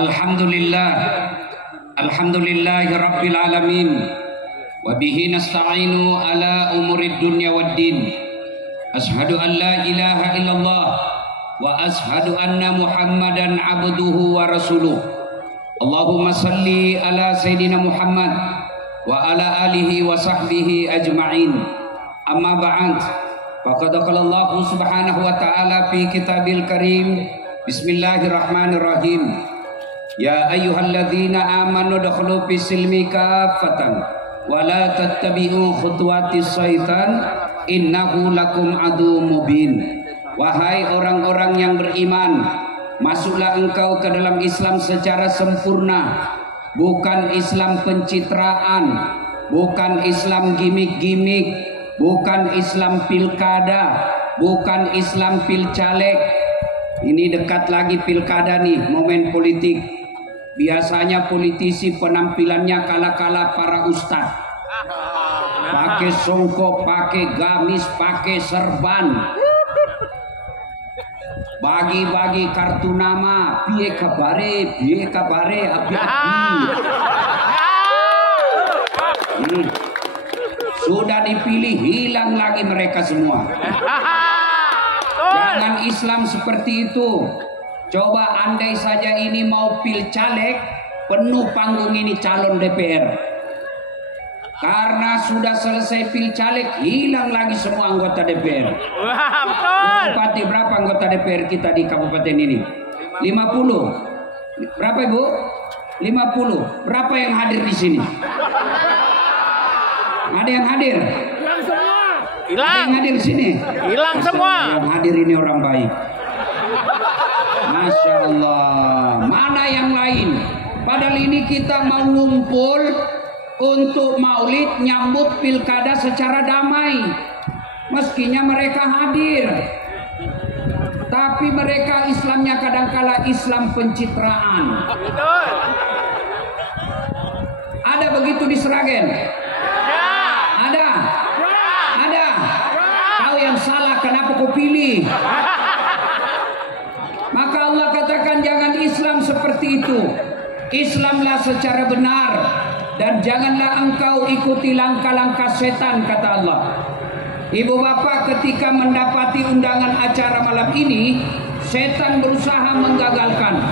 Alhamdulillah, alhamdulillahi rabbil alamin, wa bihi nasta'inu ala umurid dunya waddin. Ashhadu an la ilaha illallah wa ashhadu anna Muhammadan abduhu wa rasuluh. Allahumma salli ala Sayyidina Muhammad wa ala alihi wa sahbihi ajma'in. Amma ba'd. Faqad qala Allah subhanahu wa ta'ala fi kitabil karim. Bismillahirrahmanirrahim. Ya ayyuhalladzina amanu dakhulu fis silmi kaffatan wa la tattabi'u khutuwatis syaitan innahu lakum aduwwum mubin. Wahai orang-orang yang beriman, masuklah engkau ke dalam Islam secara sempurna, bukan Islam pencitraan, bukan Islam gimmick-gimmick, bukan Islam pilkada, bukan Islam pilcaleg. Ini dekat lagi pilkada nih, momen politik. Biasanya politisi penampilannya kala-kala para ustad, pakai songkok, pakai gamis, pakai serban, bagi-bagi kartu nama, piye kabare, api-api. Sudah dipilih, hilang lagi mereka semua. Jangan Islam seperti itu. Coba andai saja ini mau pilcaleg, penuh panggung ini calon DPR. Karena sudah selesai pilcaleg, hilang lagi semua anggota DPR. Bupati berapa anggota DPR kita di kabupaten ini? 50. Berapa Ibu? 50. Berapa yang hadir di sini? Ada yang hadir? Hilang semua. Hilang. Ada yang hadir di sini? Hilang semua. Yang hadir ini orang baik. Masya Allah. Mana yang lain? Padahal ini kita mau ngumpul untuk maulid nyambut pilkada secara damai. Meskinya mereka hadir, tapi mereka Islamnya kadangkala Islam pencitraan. Betul. Ada begitu di Sragen? Ada? Ada? Kau yang salah, kenapa kau pilih? Maka Allah katakan jangan Islam seperti itu. Islamlah secara benar, dan janganlah engkau ikuti langkah-langkah setan, kata Allah. Ibu bapak, ketika mendapati undangan acara malam ini, setan berusaha menggagalkan.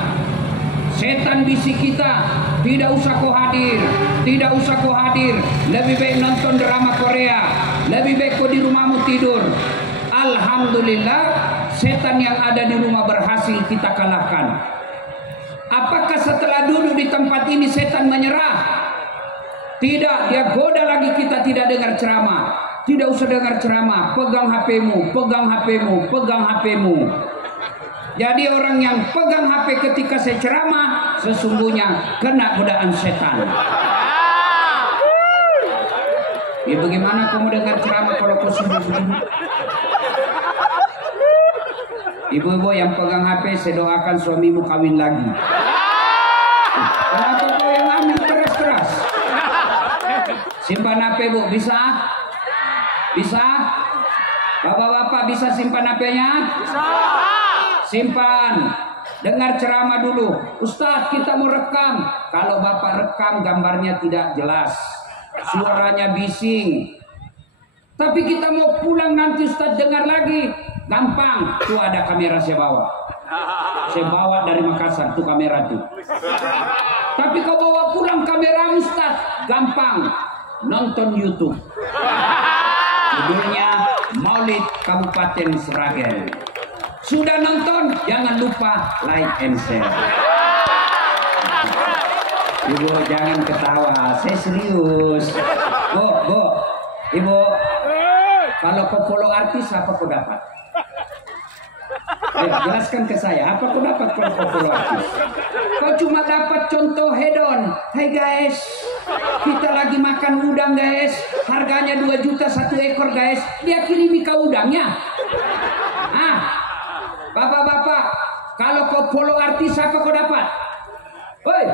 Setan bisik kita, tidak usah kau hadir, tidak usah kau hadir, lebih baik nonton drama Korea, lebih baik kau di rumahmu tidur. Alhamdulillah, setan yang ada di rumah berhasil kita kalahkan. Apakah setelah duduk di tempat ini setan menyerah? Tidak, dia goda lagi kita tidak dengar ceramah. Tidak usah dengar ceramah, pegang HP-mu, pegang HP-mu, pegang HP-mu. Jadi orang yang pegang HP ketika saya ceramah, sesungguhnya kena godaan setan. Ya bagaimana kamu dengar ceramah kalau kau sibuk begini? Ibu-ibu yang pegang HP, saya doakan suamimu kawin lagi. Kenapa kau yang ambil keras-keras? Simpan HP Bu, bisa? Bisa? Bapak-bapak bisa simpan HP-nya? Bisa. Simpan. Dengar ceramah dulu. Ustadz, kita mau rekam. Kalau bapak rekam, gambarnya tidak jelas, suaranya bising. Tapi kita mau pulang nanti Ustadz dengar lagi. Gampang. Tuh ada kamera saya bawa. Saya bawa dari Makassar tuh kamera tuh. Tapi kau bawa pulang kamera Ustadz, gampang. Nonton YouTube. Judulnya Maulid Kabupaten Sragen. Sudah nonton, jangan lupa like and share. Ibu jangan ketawa, saya serius. Bu, Ibu, kalau kau follow artis apa kau dapat? Jelaskan ke saya, apa kau dapat kalau kau follow artis? Kau cuma dapat contoh hedon. Hai guys, kita lagi makan udang guys, harganya 2 juta 1 ekor guys. Dia kirimi kau udangnya. Bapak-bapak, kalau kau follow artis apa kau dapat? Woi,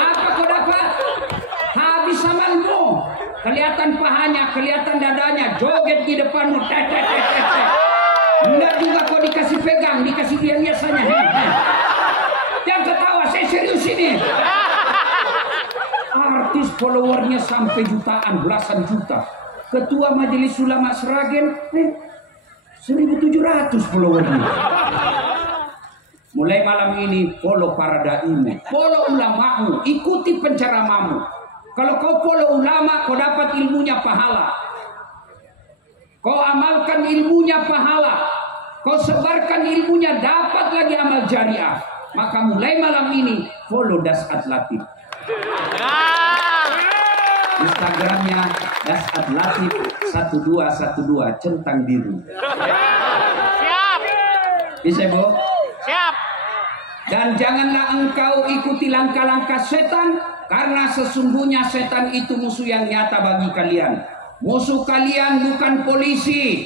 apa kau dapat? Habis amalmu. Kelihatan pahanya, kelihatan dadanya, joget di depanmu. Enggak juga kau dikasih pegang, dikasih dia biasanya. Jangan ketawa. sampai jutaan, belasan juta. Ketua Majelis Ulama Sragen 1.700 followernya. Mulai malam ini follow para dai, follow ulamamu, ikuti penceramamu. Kalau kau follow ulama, kau dapat ilmunya pahala. Kau amalkan ilmunya pahala. Kau sebarkan ilmunya, dapat lagi amal jariah. Maka mulai malam ini follow Dasat Latif. Instagramnya Dasat Latif 1212 centang biru. Siap. Bisa, Bu? Siap. Dan janganlah engkau ikuti langkah-langkah setan, karena sesungguhnya setan itu musuh yang nyata bagi kalian. Musuh kalian bukan polisi,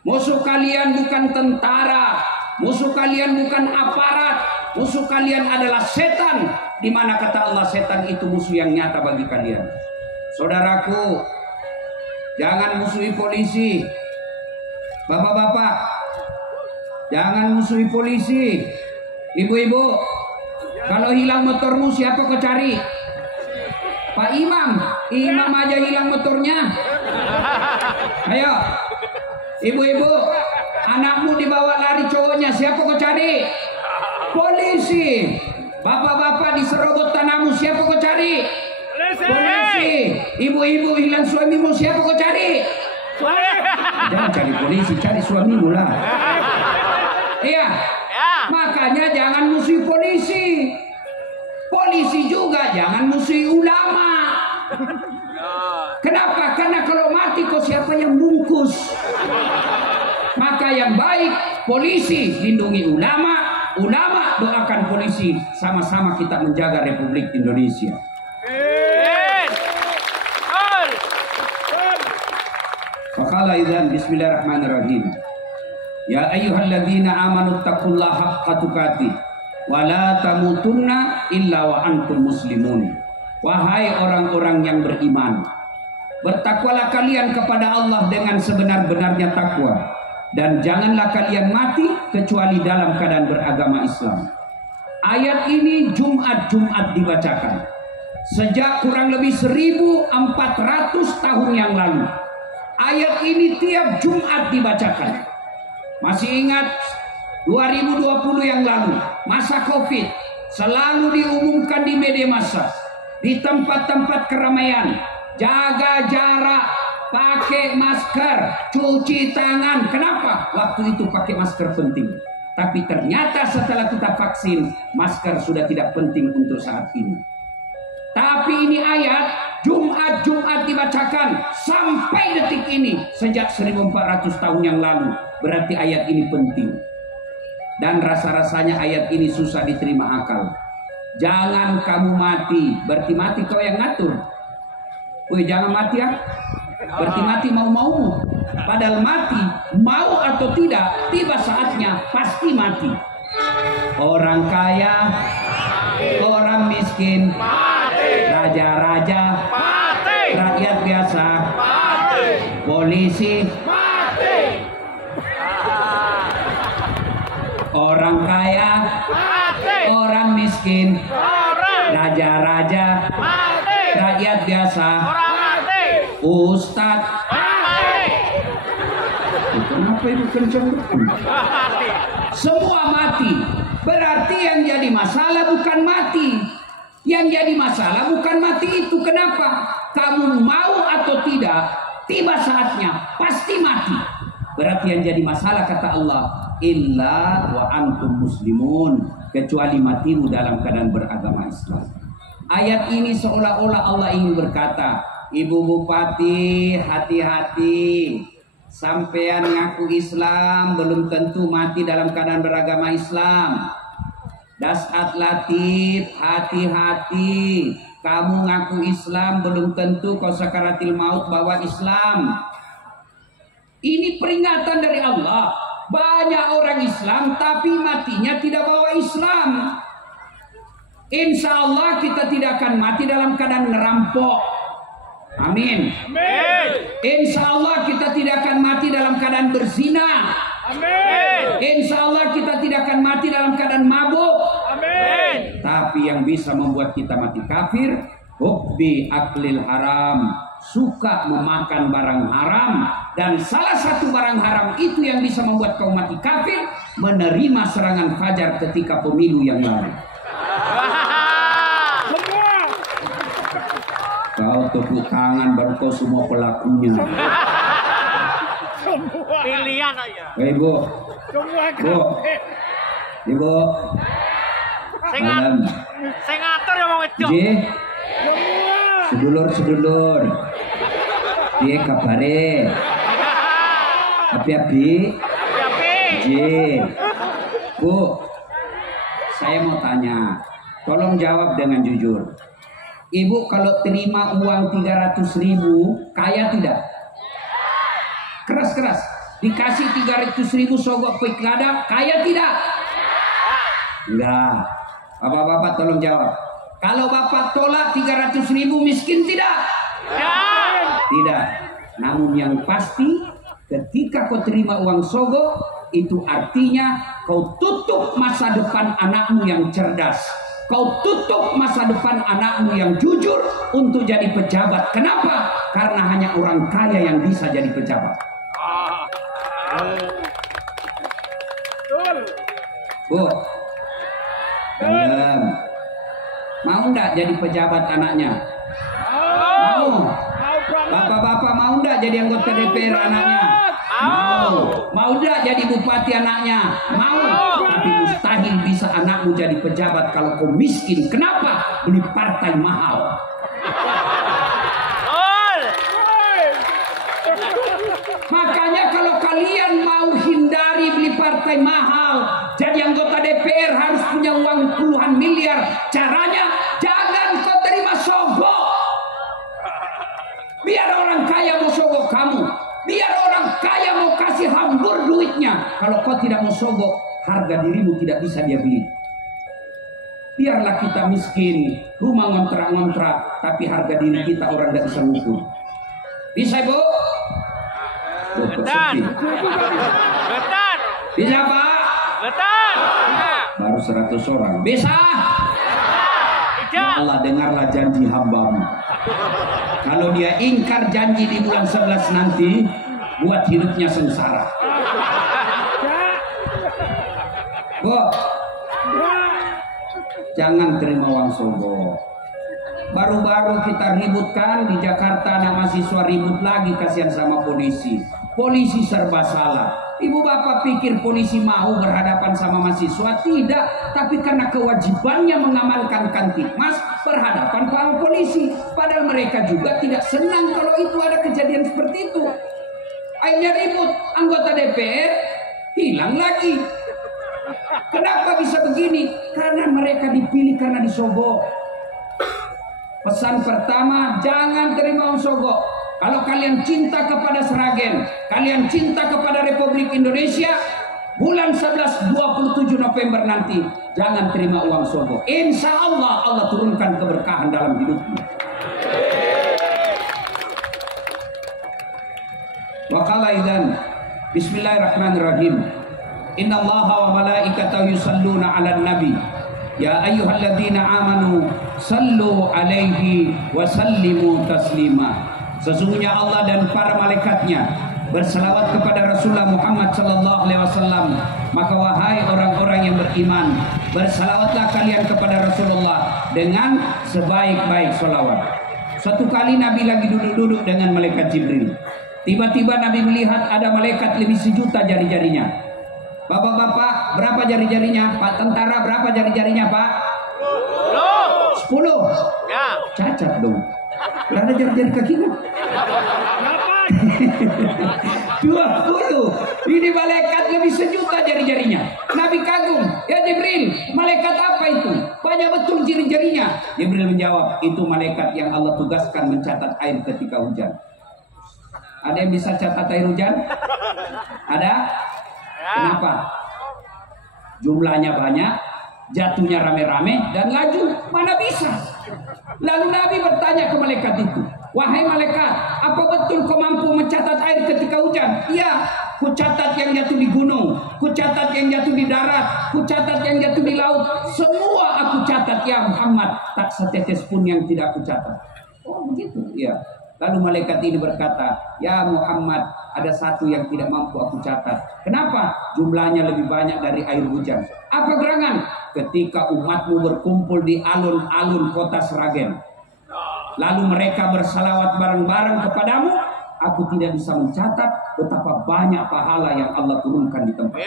musuh kalian bukan tentara, musuh kalian bukan aparat, musuh kalian adalah setan. Di mana kata Allah setan itu musuh yang nyata bagi kalian. Saudaraku, jangan musuhi polisi. Bapak-bapak, jangan musuhi polisi. Ibu-ibu, kalau hilang motormu siapa kau cari? Pak Imam, Imam aja hilang motornya. Ayo, ibu-ibu, anakmu dibawa lari cowoknya, siapa kau cari? Polisi. Bapak-bapak diserobot tanahmu, siapa kau cari? Polisi. Ibu-ibu hilang suamimu, siapa kau cari? Jangan cari polisi, cari suamimu lah. Iya. Makanya jangan musuhi polisi. Polisi juga jangan musuhi ulama. Kenapa? Karena kalau mati kok siapa yang bungkus? Maka yang baik polisi lindungi ulama, ulama doakan polisi. Sama-sama kita menjaga Republik Indonesia. Faqala idzan bismillahirrahmanirrahim. Ya ayyuhalladzina amanu taqullaha haqqa tuqatih wa la tamutunna illa wa antum muslimun. Wahai orang-orang yang beriman, bertakwalah kalian kepada Allah dengan sebenar-benarnya takwa, dan janganlah kalian mati kecuali dalam keadaan beragama Islam. Ayat ini Jumat-Jumat dibacakan sejak kurang lebih 1400 tahun yang lalu. Ayat ini tiap Jumat dibacakan. Masih ingat 2020 yang lalu, masa Covid, selalu diumumkan di media massa, di tempat-tempat keramaian, jaga jarak, pakai masker, cuci tangan. Kenapa? Waktu itu pakai masker penting. Tapi ternyata setelah kita vaksin, masker sudah tidak penting untuk saat ini. Tapi ini ayat Jumat-Jumat dibacakan sampai detik ini sejak 1400 tahun yang lalu. Berarti ayat ini penting. Dan rasa-rasanya ayat ini susah diterima akal. Jangan kamu mati. Berarti mati kau yang ngatur. Woi, jangan mati ya. Berarti mati mau-mau. Padahal mati, mau atau tidak, tiba saatnya pasti mati. Orang kaya, orang miskin, raja-raja, rakyat biasa, polisi, orang kaya, orang miskin, raja-raja, rakyat biasa, ustadz. Kenapa itu kencang? Semua mati. Berarti yang jadi masalah bukan mati. Yang jadi masalah bukan mati itu. Kenapa? Kamu mau atau tidak, tiba saatnya pasti mati. Berarti yang jadi masalah kata Allah, illa wa antum muslimun, kecuali matimu dalam keadaan beragama Islam. Ayat ini seolah-olah Allah ingin berkata, Ibu Bupati, hati-hati. Sampean ngaku Islam belum tentu mati dalam keadaan beragama Islam. Dasat Latif, hati-hati. Kamu ngaku Islam belum tentu kau sakaratil maut bawa Islam. Ini peringatan dari Allah. Banyak orang Islam tapi matinya tidak bawa Islam. Insya Allah kita tidak akan mati dalam keadaan ngerampok. Amin. Amin. Insya Allah kita tidak akan mati dalam keadaan berzina. Amin. Insya Allah kita tidak akan mati dalam keadaan mabuk. Amin. Tapi yang bisa membuat kita mati kafir hubbi aklil haram, suka memakan barang haram, dan salah satu barang haram itu yang bisa membuat kau mati kafir, menerima serangan fajar ketika pemilu yang lalu. Kau tepuk tangan baru kau semua pelakunya. Pilihan aja. Ibu, Bu, Ibu, Madam, Saya ngatur ya mau ngejok. J, sedulur, dia kabare, api, J, Bu, saya mau tanya, tolong jawab dengan jujur. Ibu kalau terima uang 300.000, kaya tidak? Keras. Dikasih 300.000 sogok pilkada, kaya tidak? Enggak. Bapak-bapak tolong jawab. Kalau bapak tolak 300.000 miskin tidak? Tidak. Namun yang pasti ketika kau terima uang sogok, itu artinya kau tutup masa depan anakmu yang cerdas. Kau tutup masa depan anakmu yang jujur untuk jadi pejabat. Kenapa? Karena hanya orang kaya yang bisa jadi pejabat. Bu, Madam, mau enggak jadi pejabat anaknya? Mau. Bapak-bapak mau enggak jadi anggota DPR anaknya? Mau enggak jadi bupati anaknya? Mau. Tapi mustahil bisa anakmu jadi pejabat kalau kau miskin. Kenapa? Beli partai mahal. Makanya kalau kalian mau hindari beli partai mahal, jadi anggota DPR harus punya uang puluhan miliar. Caranya jangan kau terima sogok. Biar orang kaya mau sogok kamu. Biar orang kaya mau kasih hambur duitnya. Kalau kau tidak mau sogok, harga dirimu tidak bisa dia beli. Biarlah kita miskin, rumah ngontrak-ngontrak, tapi harga diri kita orang tidak bisa ngukur. Bisa, Bu? Betul. Bisa, Pak? Betul. Baru 100 orang. Bisa? Ya Allah, dengarlah janji hambamu. Kalau dia ingkar janji di bulan 11 nanti, buat hidupnya sengsara. Bu, jangan terima uang sogok. Baru-baru kita ributkan di Jakarta, anak mahasiswa ribut lagi, kasihan sama polisi. Polisi serba salah. Ibu bapak pikir polisi mau berhadapan sama mahasiswa? Tidak, tapi karena kewajibannya mengamankan Kamtibmas berhadapan sama polisi. Padahal mereka juga tidak senang kalau itu ada kejadian seperti itu. Akhirnya ribut, anggota DPR hilang lagi. Kenapa bisa begini? Karena mereka dipilih karena disogok. Pesan pertama, jangan terima uang sogok. Kalau kalian cinta kepada Sragen, kalian cinta kepada Republik Indonesia, bulan 11 27 November nanti jangan terima uang sogok. Insya Allah Allah turunkan keberkahan dalam hidupmu. Wa qala idzan bismillahirrahmanirrahim. Innallaha wa malaikatahu yusalluna 'alan nabi. Ya ayyuhalladzina amanu sallu alaihi wa sallimu taslima. Sesungguhnya Allah dan para malaikatnya berselawat kepada Rasulullah Muhammad sallallahu alaihi wasallam. Maka wahai orang-orang yang beriman, berselawatlah kalian kepada Rasulullah dengan sebaik-baik selawat. Suatu kali Nabi lagi duduk-duduk dengan malaikat Jibril. Tiba-tiba Nabi melihat ada malaikat lebih 1.000.000 jari-jarinya. Bapak-bapak, berapa jari-jarinya? Pak tentara, berapa jari-jarinya, Pak? 10. Ya. Cacat dong. Gak ada jari-jari kakinya. 20. Ini malaikat lebih 1.000.000 jari-jarinya. Nabi kagum. Ya Jibril, malaikat apa itu? Banyak betul jari-jarinya. Jibril menjawab, itu malaikat yang Allah tugaskan mencatat air ketika hujan. Ada yang bisa catat air hujan? Ada? Kenapa? Jumlahnya banyak, jatuhnya rame-rame, dan laju. Mana bisa? Lalu Nabi bertanya ke malaikat itu, wahai malaikat, apa betul kau mampu mencatat air ketika hujan? Iya, ku catat yang jatuh di gunung, ku catat yang jatuh di darat, ku catat yang jatuh di laut. Semua aku catat. catat ya Muhammad, tak setetes pun yang tidak aku catat. Oh begitu, ya. Lalu malaikat ini berkata, ya Muhammad, ada satu yang tidak mampu aku catat. Kenapa? Jumlahnya lebih banyak dari air hujan. Apa gerangan? Ketika umatmu berkumpul di alun-alun kota Sragen, lalu mereka bersalawat bareng-bareng kepadamu, aku tidak bisa mencatat betapa banyak pahala yang Allah turunkan di tempat.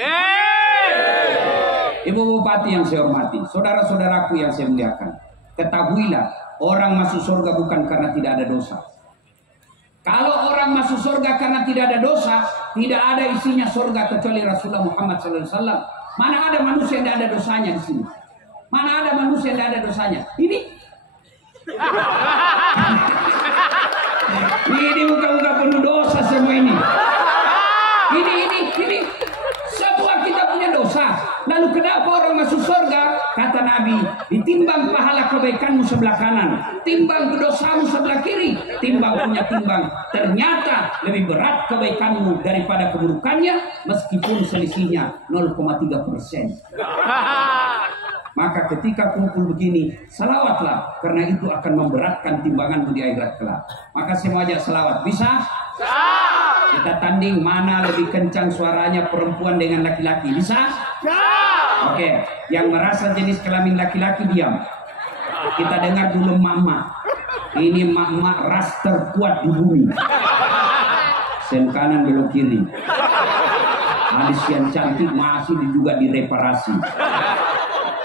Ibu Bupati yang saya hormati, saudara-saudaraku yang saya muliakan, ketahuilah, orang masuk surga bukan karena tidak ada dosa. Kalau orang masuk surga karena tidak ada dosa, tidak ada isinya surga kecuali Rasulullah Muhammad SAW. Mana ada manusia yang tidak ada dosanya di sini? Mana ada manusia yang tidak ada dosanya? Ini muka-muka penuh dosa semua ini. Ini semua kita punya dosa. Lalu kenapa orang masuk surga? Kata Nabi, ditimbang pahala kebaikanmu sebelah kanan, timbang dosamu sebelah kiri, timbang punya timbang. Ternyata lebih berat kebaikanmu daripada keburukannya, meskipun selisihnya 0,3%. Maka ketika kumpul begini, salawatlah, karena itu akan memberatkan timbanganmu di akhirat kelak. Maka semua aja salawat. Bisa? Kita tanding mana lebih kencang suaranya perempuan dengan laki-laki. Bisa? Oke, yang merasa jenis kelamin laki-laki diam. Kita dengar dulu mak-mak. Ini mak-mak ras terkuat di bumi. Sen kanan belok kiri. Alis yang cantik masih juga direparasi.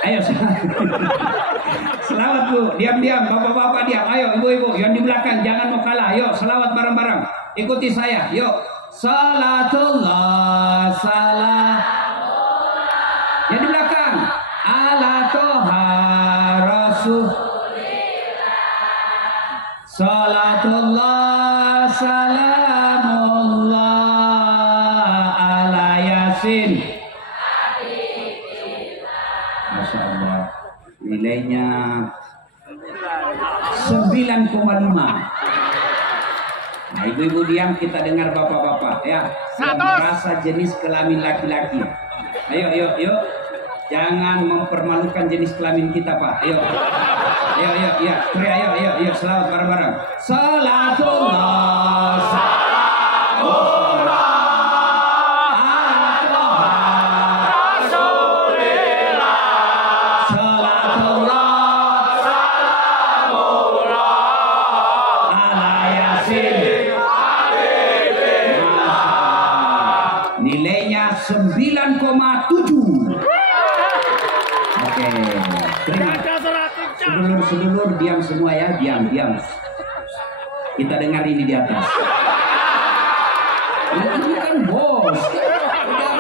Ayo selawat bu, diam-diam, bapak-bapak diam. Ayo ibu-ibu yang di belakang jangan mau kalah. Yuk selawat bareng-bareng. Ikuti saya. Yuk. Salatullah salam. Yang di belakang. Ala toha rasul. Salatullah salamullah ala yasin. Masya Allah, nilainya 9,5. Nah, ibu-ibu diam, kita dengar bapak-bapak ya. Yang merasa jenis kelamin laki-laki. Ayo, jangan mempermalukan jenis kelamin kita, Pak. Ayo, ya, ayo, selawat bareng-bareng. Salatullah, salamullah. Nilainya 9,7. Oke, terima. Sedulur-sedulur diam semua ya, diam. Kita dengar ini di atas. Ini kan bos.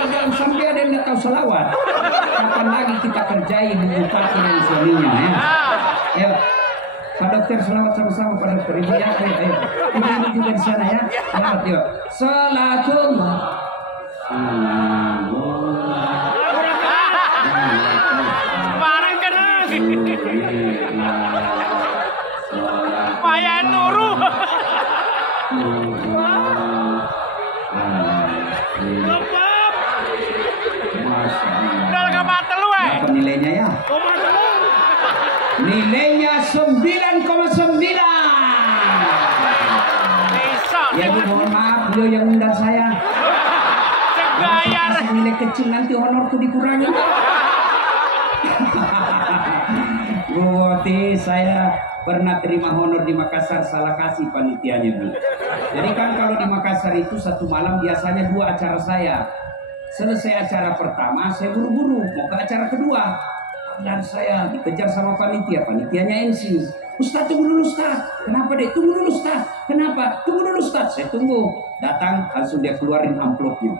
Jangan sampai ada yang nggak tahu selawat. Kapan lagi kita kerjain bupati dan suaminya ya? Ayo, Pak Dokter selawat sama-sama Pak Dokter. Ibu ya, ayo. Ini juga di sana ya. Selawat yuk. Salatullah. Barang keras. Payah nuru. Udah gak mati lu Apa nilainya ya? Nilainya 9,9. Ya Bu, mohon maaf, beliau yang undang saya. Bayar. Nilai kecil nanti honorku dikurangi. Bukti saya pernah terima honor di Makassar, salah kasih panitianya Bu. Jadi kan kalau di Makassar itu satu malam biasanya 2 acara saya. Selesai acara pertama saya buru-buru mau ke acara kedua. Dan saya dikejar sama panitianya MC. Ustaz tunggu dulu Ustaz. Kenapa deh? Tunggu dulu Ustaz. Kenapa? Tunggu dulu Ustaz. Saya tunggu. Datang langsung dia keluarin amplopnya.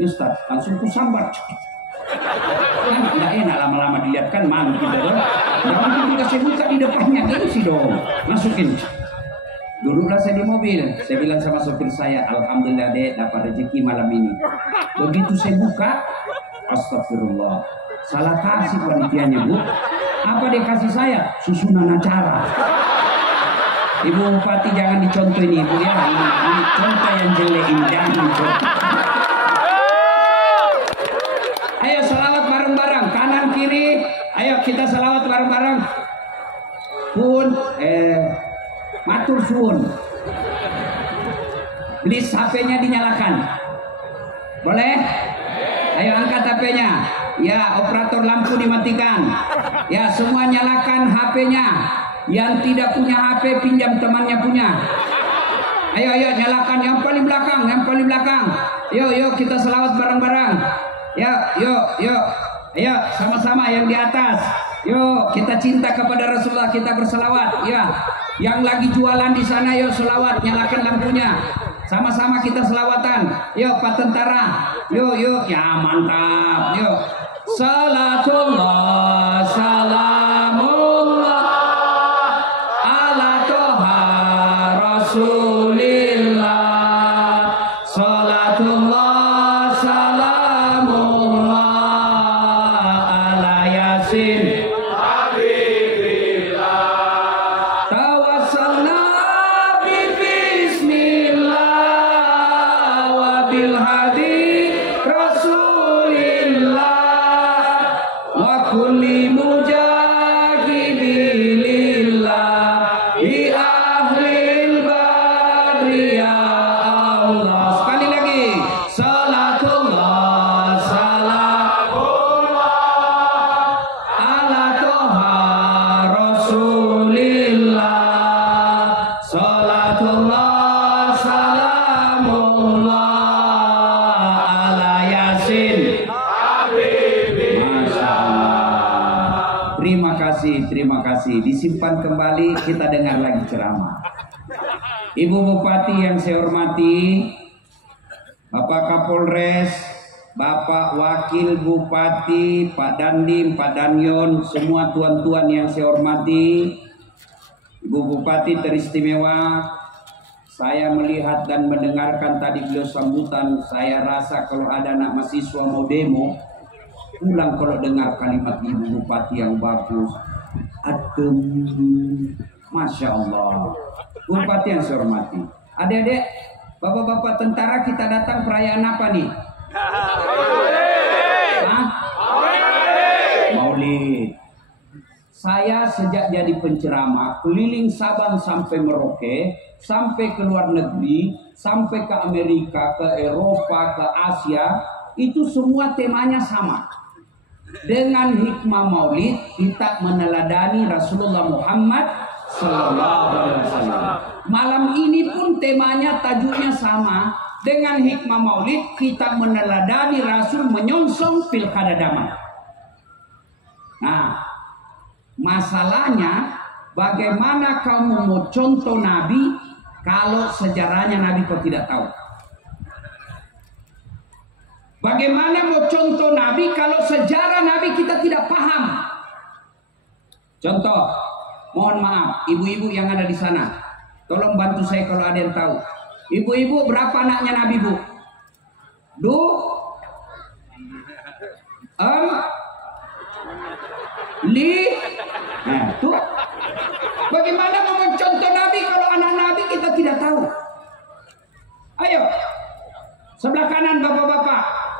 Ustaz, langsung kusambar. Kan tidak enak lama-lama dilihat kan malu kita dong. Jangan kita saya buka di depannya gitu sih dong. Masukin. Duduklah saya di mobil. Saya bilang sama sopir saya, alhamdulillah dek dapat rezeki malam ini. Begitu saya buka, astagfirullah. Salah kasih panitianya Bu. Apa dia kasih saya? Susunan acara. Ibu Bupati jangan dicontoh ini Ibu ya. Ini contoh yang jelek ini jangan dicontoh. Ayo selawat bareng-bareng, kanan kiri. Ayo kita salawat bareng-bareng. Pun matur suwun. Please HP-nya dinyalakan. Boleh? Ayo angkat HP-nya. Ya, operator lampu dimatikan. Ya, semua nyalakan HP-nya. Yang tidak punya HP pinjam temannya punya. Ayo nyalakan yang paling belakang, Yuk kita selawat bareng-bareng. Yuk. Ayo sama-sama yang di atas. Yuk kita cinta kepada Rasulullah, kita berselawat. Ya, yang lagi jualan di sana yuk selawat, nyalakan lampunya. Sama-sama kita selawatan. Yuk Pak Tentara. Yuk. Ya mantap. Yuk. Salatullah salamullah ala toha rasulillah. Salatullah salamullah ala yasin Terima kasih. Disimpan kembali, kita dengar lagi ceramah. Ibu Bupati yang saya hormati, Bapak Kapolres, Bapak Wakil Bupati, Pak Dandim, Pak Danyon, semua tuan-tuan yang saya hormati, Ibu Bupati teristimewa. Saya melihat dan mendengarkan tadi beliau sambutan. Saya rasa kalau ada anak mahasiswa mau demo, pulang kalau dengar kalimat Ibu Bupati yang bagus. Adem, Masya Allah. Bupati yang saya hormati, adik-adik, bapak-bapak tentara, kita datang perayaan apa nih? Maulid. Saya sejak jadi penceramah keliling Sabang sampai Merauke, sampai ke luar negeri, sampai ke Amerika, ke Eropa, ke Asia, itu semua temanya sama. Dengan hikmah maulid kita meneladani Rasulullah Muhammad Sallallahu Alaihi Wasallam. Malam ini pun temanya, tajuknya sama. Dengan hikmah maulid kita meneladani Rasul menyongsong pilkada damai. Nah, masalahnya bagaimana kamu mau contoh Nabi kalau sejarahnya Nabi kau tidak tahu? Bagaimana mau contoh Nabi kalau sejarah Nabi kita tidak paham? Contoh, mohon maaf, ibu-ibu yang ada di sana, tolong bantu saya kalau ada yang tahu. Ibu-ibu, berapa anaknya Nabi, Bu? Nah, tuh. Bagaimana mau mencontoh Nabi kalau anak Nabi kita tidak tahu? Ayo, sebelah kanan bapak-bapak.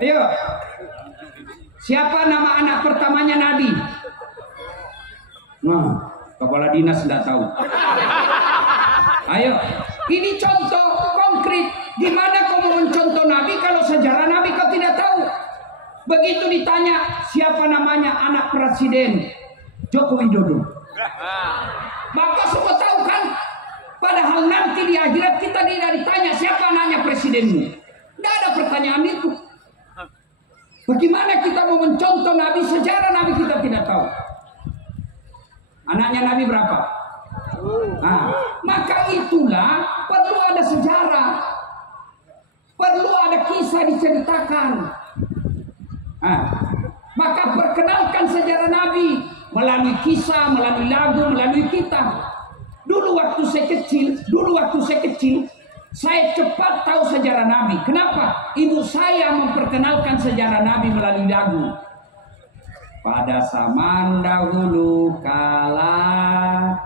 Ayo, siapa nama anak pertamanya Nabi? Nah, kepala dinas tidak tahu. Ayo, ini contoh konkret. Gimana kau mau mencontoh Nabi kalau sejarah Nabi kau tidak tahu? Begitu ditanya siapa namanya anak presiden Joko Widodo, maka semua tahu kan? Padahal nanti di akhirat kita tidak ditanya siapa anaknya presidenmu. Tidak ada pertanyaan itu. Bagaimana kita mau mencontoh Nabi, sejarah Nabi kita tidak tahu? Anaknya Nabi berapa? Nah, maka itulah perlu ada sejarah, perlu ada kisah diceritakan. Nah, maka perkenalkan sejarah Nabi melalui kisah, melalui lagu, melalui kitab. Dulu waktu saya kecil, saya cepat tahu sejarah Nabi. Kenapa? Ibu saya memperkenalkan sejarah Nabi melalui lagu. Pada zaman dahulu kala.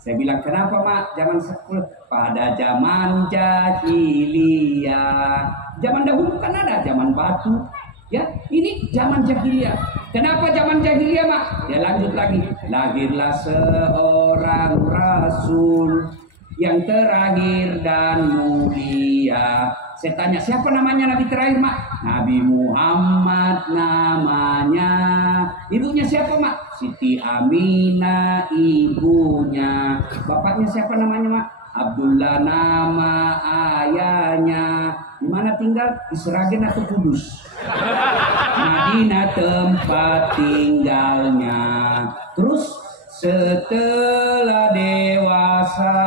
Saya bilang, kenapa mak? Zaman 10. Pada zaman jahiliyah. Zaman dahulu kan ada zaman batu, Ya, ini zaman jahiliyah. Kenapa zaman jahiliyah, Mak? Ya lanjut lagi. Lahirlah seorang rasul yang terakhir dan mulia. Saya tanya, siapa namanya nabi terakhir, Mak? Nabi Muhammad namanya. Ibunya siapa, Mak? Siti Aminah ibunya. Bapaknya siapa namanya, Mak? Abdullah nama ayahnya. Di mana tinggal? Di Seragen atau Kudus? Madinah tempat tinggalnya. Terus setelah dewasa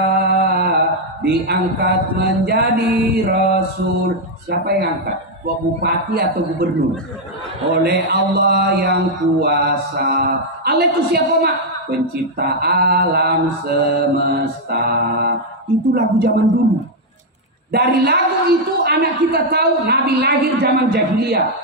diangkat menjadi rasul. Siapa yang angkat? Bupati atau gubernur? Oleh Allah yang kuasa. Allah itu siapa, Mak? Pencipta alam semesta. Itu lagu zaman dulu. Dari lagu itu anak kita tahu Nabi lahir zaman jahiliyah.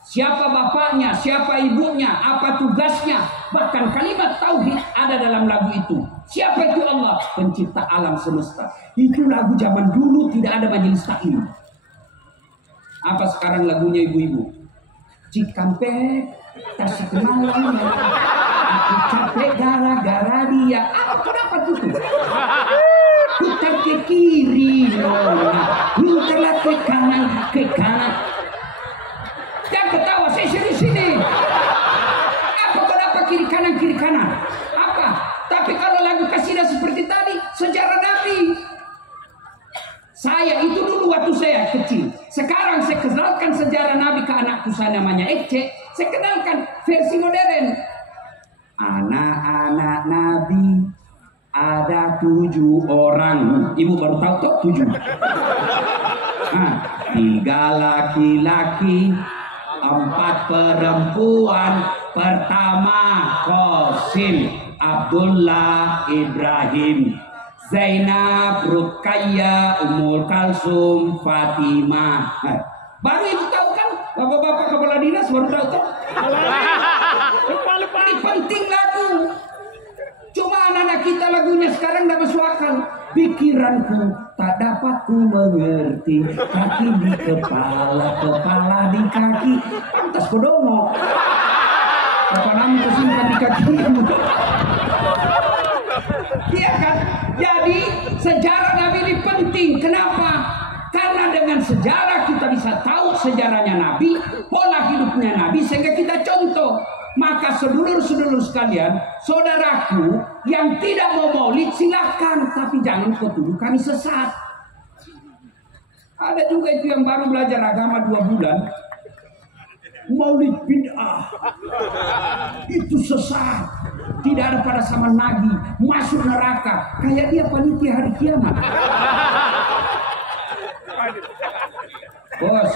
Siapa bapaknya, siapa ibunya, apa tugasnya. Bahkan kalimat tauhid ada dalam lagu itu. Siapa itu Allah? Pencipta alam semesta. Itu lagu zaman dulu, tidak ada majelis taklim. Apa sekarang lagunya ibu-ibu? Cikampek, Tasik Malaya. Aku capek gara-gara dia. Apa dapat itu? Putar ke kiri, putarlah ke kanan, ke kanan. Jangan ketawa, saya serius ini. Apa kenapa kiri kanan? Apa? Tapi kalau lagu kasidah seperti tadi, sejarah Nabi. Saya itu dulu waktu saya kecil. Sekarang saya kenalkan sejarah Nabi ke anakku, saya namanya Ece. Saya kenalkan versi modern. Anak-anak Nabi ada 7 orang. Ibu baru tahu toh 7. 3 laki-laki, 4 perempuan. Pertama Qasim, Abdullah, Ibrahim, Zainab, Ruqayyah, Ummul Kalsum, Fatimah. Baru itu tahu kan? Bapak-bapak kepala dinas baru tahu toh. Ini penting lagu. Cuma anak-anak kita lagunya sekarang tidak masuk akal. Pikiranku tak dapat ku mengerti. Kaki di kepala, kepala di kaki. Pantas kodomo. Kepalamu kesimpan di kakimu. Iya kan? Jadi sejarah Nabi ini penting. Kenapa? Karena dengan sejarah kita bisa tahu sejarahnya Nabi, pola hidupnya Nabi, sehingga kita contoh. Maka sedulur-sedulur sekalian, saudaraku yang tidak mau maulid silahkan, tapi jangan kau tuduh kami sesat. Ada juga itu yang baru belajar agama 2 bulan, maulid bid'ah, itu sesat, tidak ada pada zaman Nabi, masuk neraka, kayak dia panitia hari kiamat. Bos,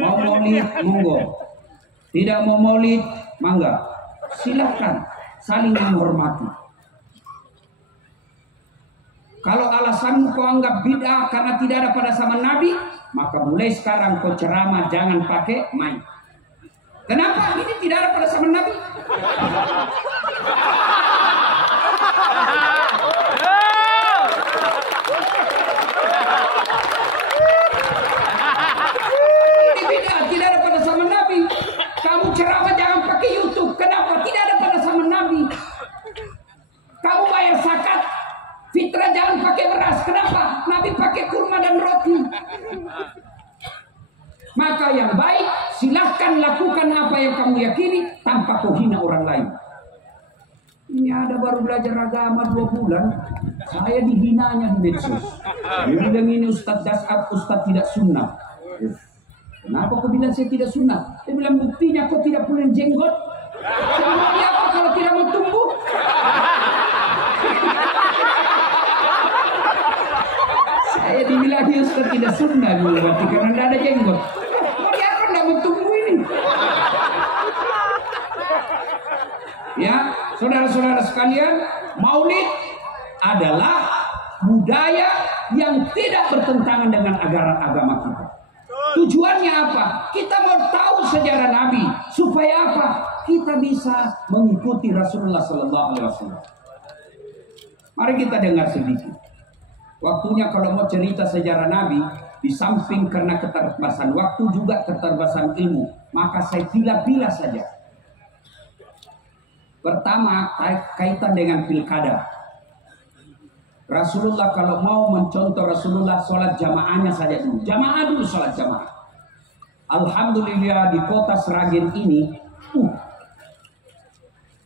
mau maulid monggo. Tidak mau maulid, mangga. Silakan, saling menghormati. Kalau alasanmu kau anggap bid'ah karena tidak ada pada zaman Nabi, maka mulai sekarang kau ceramah jangan pakai mic. Kenapa? Ini tidak ada pada zaman Nabi. Ini bid'ah, tidak ada pada zaman Nabi. Kamu ceramah jangan pakai YouTube. Kenapa? Tidak ada pada zaman Nabi. Kamu bayar zakat, fitrah jangan pakai beras. Kenapa? Nabi pakai kurma dan roti. Maka yang baik, silahkan lakukan apa yang kamu yakini tanpa kau hina orang lain. Ini ada baru belajar agama 2 bulan, saya dihinanya di medsos. Dia bilang ini Ustadz Dasar, Ustadz tidak sunnah. Kenapa kau bilang saya tidak sunnah? Dia bilang buktinya kau tidak punya jenggot. Sebenarnya apa kalau tidak mau tumbuh? Saya dibilang Ustaz tidak sunnah berarti karena tidak ada jenggot. Dia akan tidak mau tumbuh ini. Ya, saudara-saudara sekalian, maulid adalah budaya yang tidak bertentangan dengan ajaran agama kita. Tujuannya apa? Kita mau tahu sejarah Nabi supaya apa? Kita bisa mengikuti Rasulullah Sallallahu Alaihi Wasallam. Mari kita dengar sedikit. Waktunya kalau mau cerita sejarah Nabi, Di samping karena keterbatasan waktu juga keterbatasan ilmu, maka saya pilih-pilih saja. Pertama, kaitan dengan pilkada. Rasulullah kalau mau mencontoh Rasulullah sholat jamaahnya saja dulu. Jamaah dulu sholat jamaah. Alhamdulillah di kota Sragen ini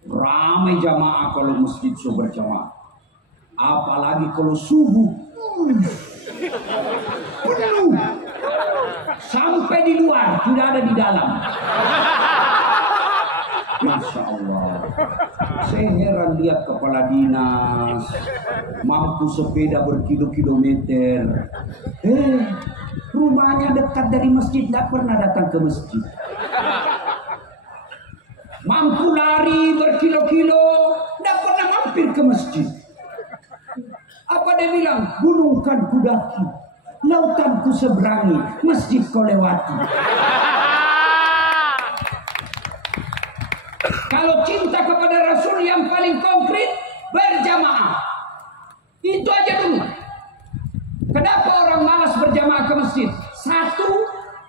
ramai jamaah kalau masjid berjamaah. Apalagi kalau subuh penuh. Sampai di luar, tidak ada di dalam. Masya Allah. Saya heran lihat kepala dinas mampu sepeda berkilo-kilometer. Rumahnya dekat dari masjid, tidak pernah datang ke masjid. Mampu lari berkilo-kilo, tidak pernah mampir ke masjid. Apa dia bilang? Gunung kan ku daki, lautan ku seberangi, masjid kau lewati. Kalau cinta kepada Rasul yang paling konkret, berjamaah. Itu aja dulu. Kenapa orang malas berjamaah ke masjid? Satu,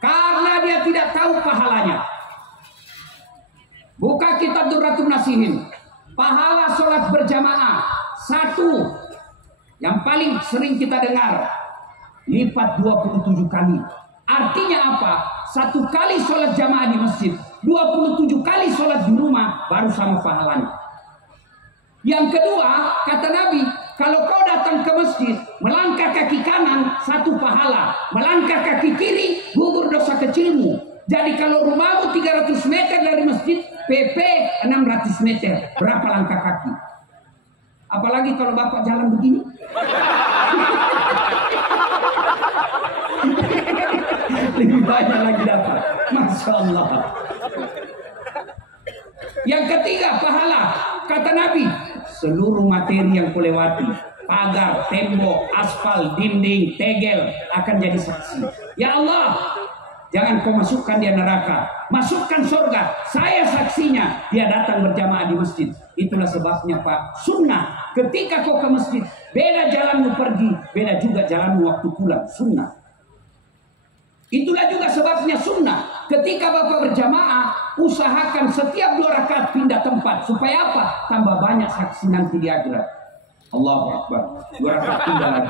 karena dia tidak tahu pahalanya. Buka kitab Durratun Nasihin. Pahala sholat berjamaah. Satu, yang paling sering kita dengar, lipat 27 kali. Artinya apa? Satu kali sholat jamaah di masjid, 27 kali sholat di rumah, baru sama pahalanya. Yang kedua, kata Nabi, kalau kau datang ke masjid, melangkah kaki kanan, satu pahala. Melangkah kaki kiri, gugur dosa kecilmu. Jadi kalau rumahmu 300 meter dari masjid, PP 600 meter. Berapa langkah kaki? Apalagi kalau bapak jalan begini. Lebih banyak lagi dapat. Masya Allah. Yang ketiga, pahala. Kata Nabi, seluruh materi yang kau lewati, pagar, tembok, aspal, dinding, tegel, akan jadi saksi. Ya Allah, jangan kau masukkan dia neraka, masukkan surga. Saya saksinya, dia datang berjamaah di masjid. Itulah sebabnya Pak, sunnah. Ketika kau ke masjid, beda jalanmu pergi, beda juga jalanmu waktu pulang. Sunnah. Itulah juga sebabnya sunnah. Ketika Bapak berjamaah, usahakan setiap 2 rakaat pindah tempat. Supaya apa? Tambah banyak saksi nanti di akhirat. Allahu Akbar. 2 rakaat pindah lagi.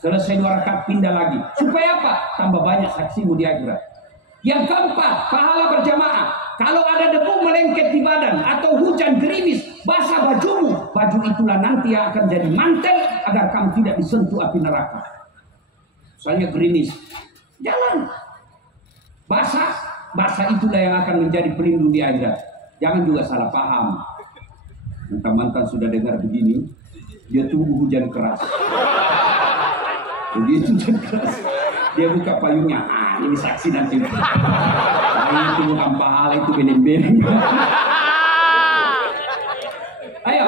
Selesai 2 rakaat pindah lagi. Supaya apa? Tambah banyak saksimu di akhirat. Yang keempat, pahala berjamaah. Kalau ada debu melengket di badan atau hujan gerimis basah bajumu, baju itulah nanti yang akan jadi mantel agar kamu tidak disentuh api neraka. Soalnya gerimis, jalan basah itulah yang akan menjadi pelindung di akhirat. Jangan juga salah paham. Mantan-mantan sudah dengar begini, dia tunggu hujan keras. Begitu hujan keras, dia buka payungnya. Ini saksi nanti. Itu bukan pahala, itu bening-bening. Ayo,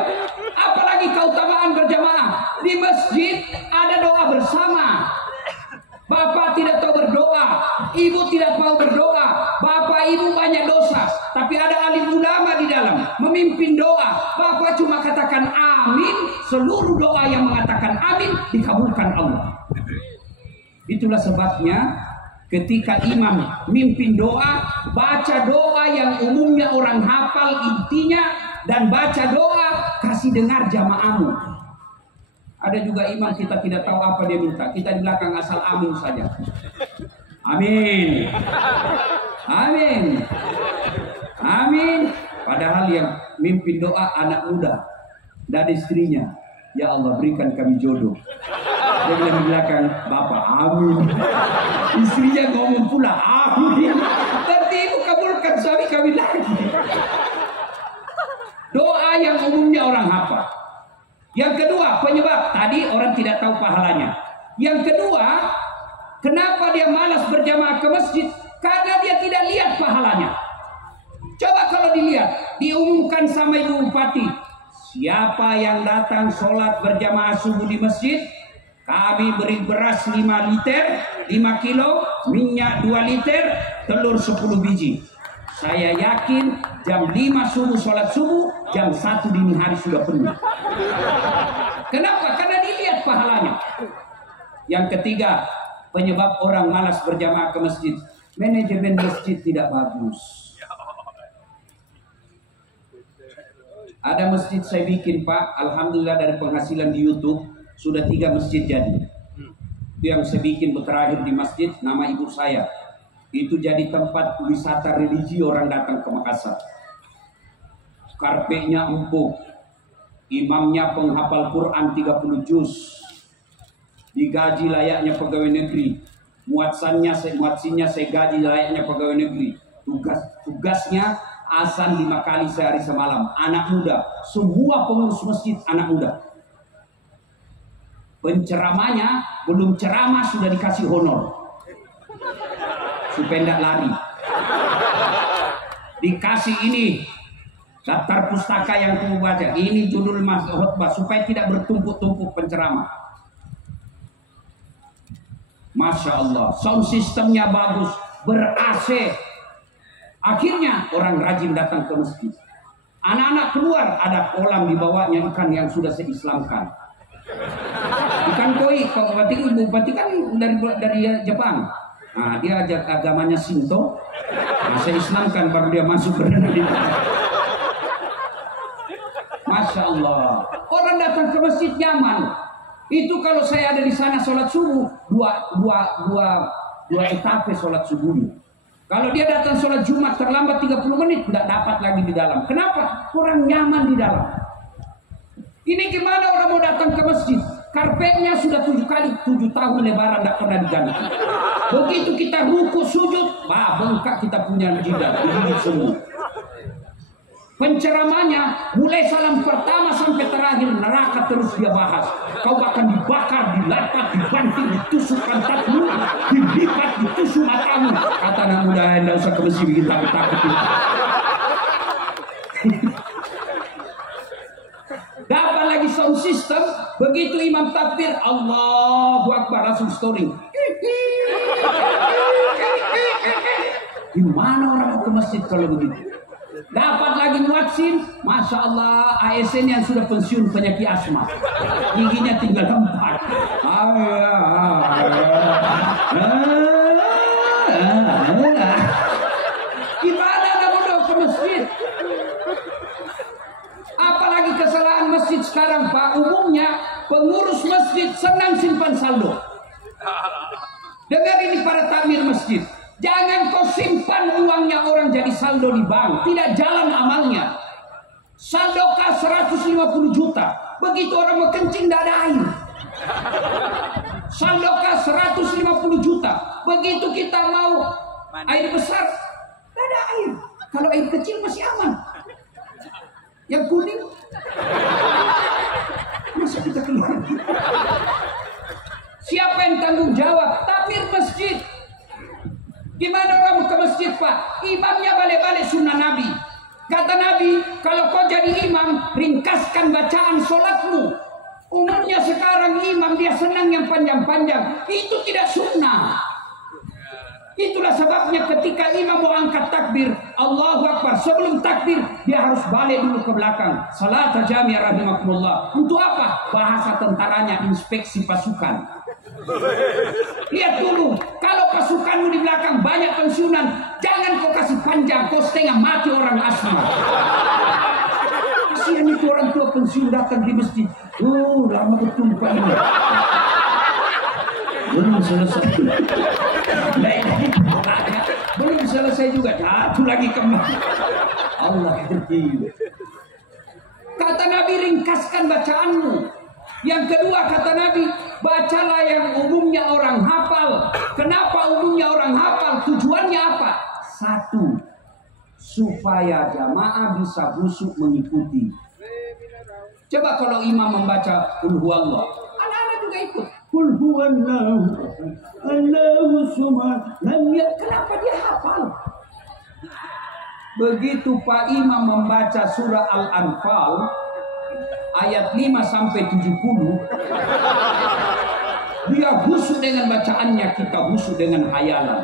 apalagi keutamaan berjamaah di masjid, ada doa bersama. Bapak tidak tahu berdoa, ibu tidak mau berdoa, bapak ibu banyak dosa, tapi ada alim ulama di dalam memimpin doa. Bapak cuma katakan amin, seluruh doa yang mengatakan amin dikabulkan Allah. Itulah sebabnya ketika imam mimpin doa, baca doa yang umumnya orang hafal intinya, dan baca doa kasih dengar jamaahmu. Ada juga imam kita tidak tahu apa dia minta, kita di belakang asal amin saja. Amin, amin, amin. Padahal yang mimpin doa anak muda dan istrinya. Ya Allah, berikan kami jodoh. Dia bilang di belakang, Bapak amin. Istrinya ngomong pula amin. Nanti ibu kabulkan suami kami lagi. Doa yang umumnya orang hafal. Yang kedua, penyebab tadi orang tidak tahu pahalanya. Yang kedua, kenapa dia malas berjamaah ke masjid? Karena dia tidak lihat pahalanya. Coba kalau dilihat, diumumkan sama Ibu Bupati, siapa yang datang sholat berjamaah subuh di masjid, kami beri beras 5 liter, 5 kilo, minyak 2 liter, telur 10 biji. Saya yakin jam 5 subuh sholat subuh, jam 1 dini hari sudah penuh. Kenapa? Karena dilihat pahalanya. Yang ketiga, penyebab orang malas berjamaah ke masjid. Manajemen masjid tidak bagus. Ada masjid saya bikin Pak, alhamdulillah dari penghasilan di YouTube sudah 3 masjid jadi. Itu yang saya bikin terakhir di masjid nama ibu saya. Itu jadi tempat wisata religi orang datang ke Makassar. Karpetnya empuk, imamnya penghafal Quran 30 juz, digaji layaknya pegawai negeri, muatsinya saya gaji layaknya pegawai negeri. Tugasnya azan 5 kali sehari semalam. Anak muda, semua pengurus masjid anak muda. Penceramanya belum ceramah sudah dikasih honor supaya tidak lari. Dikasih ini daftar pustaka yang kamu baca, ini judul khutbah supaya tidak bertumpuk-tumpuk penceramah. Masya Allah, sound systemnya bagus, ber-AC. Akhirnya orang rajin datang ke masjid. Anak-anak keluar, ada kolam di bawahnya ikan yang sudah saya islamkan. Ikan koi, bupati kan dari Jepang. Nah, dia ajak agamanya Shinto. Nah, saya islamkan baru dia masuk ke dalam. Masya Allah, orang datang ke masjid nyaman. Itu kalau saya ada di sana sholat subuh, dua etape sholat subuhnya. Kalau dia datang sholat Jumat terlambat 30 menit, tidak dapat lagi di dalam. Kenapa? Kurang nyaman di dalam. Ini gimana orang mau datang ke masjid? Karpetnya sudah 7 tahun lebaran tidak pernah diganti. Begitu kita ruku sujud, bengkak kita punya jidat, digigit semua. Penceramanya mulai salam pertama sampai terakhir neraka terus dia bahas. Kau akan dibakar, dilapat, dibanting, ditusuk pantatmu, dilipat, ditusuk matamu. Kata anak muda, tidak usah ke masjid bikin takut-takut. Dapat lagi sound system, begitu imam takbir, Allahu Akbar, langsung story. Gimana orang mau ke masjid kalau begitu? Dapat lagi muadzin, Masya Allah, ASN yang sudah pensiun penyakit asma, giginya tinggal 4. Gimana mau ke masjid? Apalagi kesalahan masjid sekarang Pak, umumnya pengurus masjid senang simpan saldo. Dengar ini para takmir masjid, jangan kau simpan uangnya orang jadi saldo di bank, tidak jalan amalnya. Saldoka 150 juta, begitu orang mau kencing tidak ada air. Saldoka 150 juta, begitu kita mau air besar tidak ada air. Kalau air kecil masih aman. Yang kuning masa kita keluar. Siapa yang tanggung jawab? Takmir masjid. Gimana orang ke masjid Pak? Imamnya balik-balik sunnah Nabi. Kata Nabi, kalau kau jadi imam, ringkaskan bacaan sholatmu. Umumnya sekarang imam dia senang yang panjang-panjang. Itu tidak sunnah. Itulah sebabnya ketika imam mau angkat takbir, Allahu Akbar, sebelum takbir dia harus balik dulu ke belakang. Salat jami'ah rahimakumullah. Untuk apa? Bahasa tentaranya inspeksi pasukan. Lihat dulu, kalau pasukanmu di belakang banyak pensiunan, jangan kau kasih panjang, kau setengah mati orang asma. Kasihan itu orang tua pensiun datang di masjid. Lama betul Pak ini. Belum selesai. Belum selesai juga, satu lagi kembali. Allah berdiri. Kata Nabi, ringkaskan bacaanmu. Yang kedua kata Nabi, bacalah yang umumnya orang hafal. Kenapa umumnya orang hafal? Tujuannya apa? 1, supaya jamaah bisa khusyuk mengikuti. Coba kalau imam membaca Qul huwallah, anak-anak juga ikut. Qul huwallahu Allahu samad. Kenapa dia hafal? Begitu Pak Imam membaca surah Al-Anfal ayat 5 sampai 70, dia khusyuk dengan bacaannya, kita khusyuk dengan hayalan.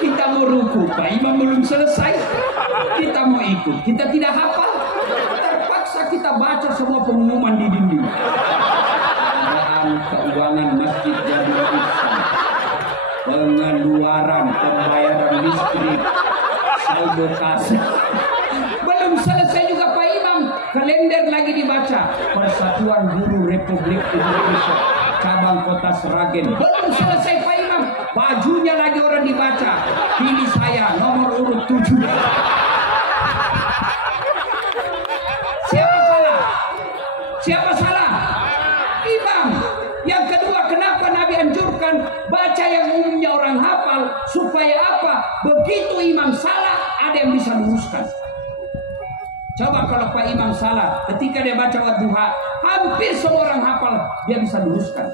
Kita mau ruku, Pak Imam belum selesai, kita mau ikut, kita tidak hafal, terpaksa kita baca semua pengumuman di dinding. listrik, saldo kas. Belum selesai juga Pak Imam, kalender lagi dibaca. Persatuan Guru Republik Indonesia cabang Kota Sragen. Belum selesai Pak Imam, bajunya lagi orang dibaca. Pilih saya nomor urut 7. Siapa salah? Siapa salah? Imam. Yang kedua, kenapa Nabi anjurkan baca yang umumnya orang hafal? Supaya apa? Begitu imam salah, ada yang bisa luruskan. Coba kalau Pak Imam salah, ketika dia baca Wadduha, hampir semua orang hafal, dia bisa luruskan.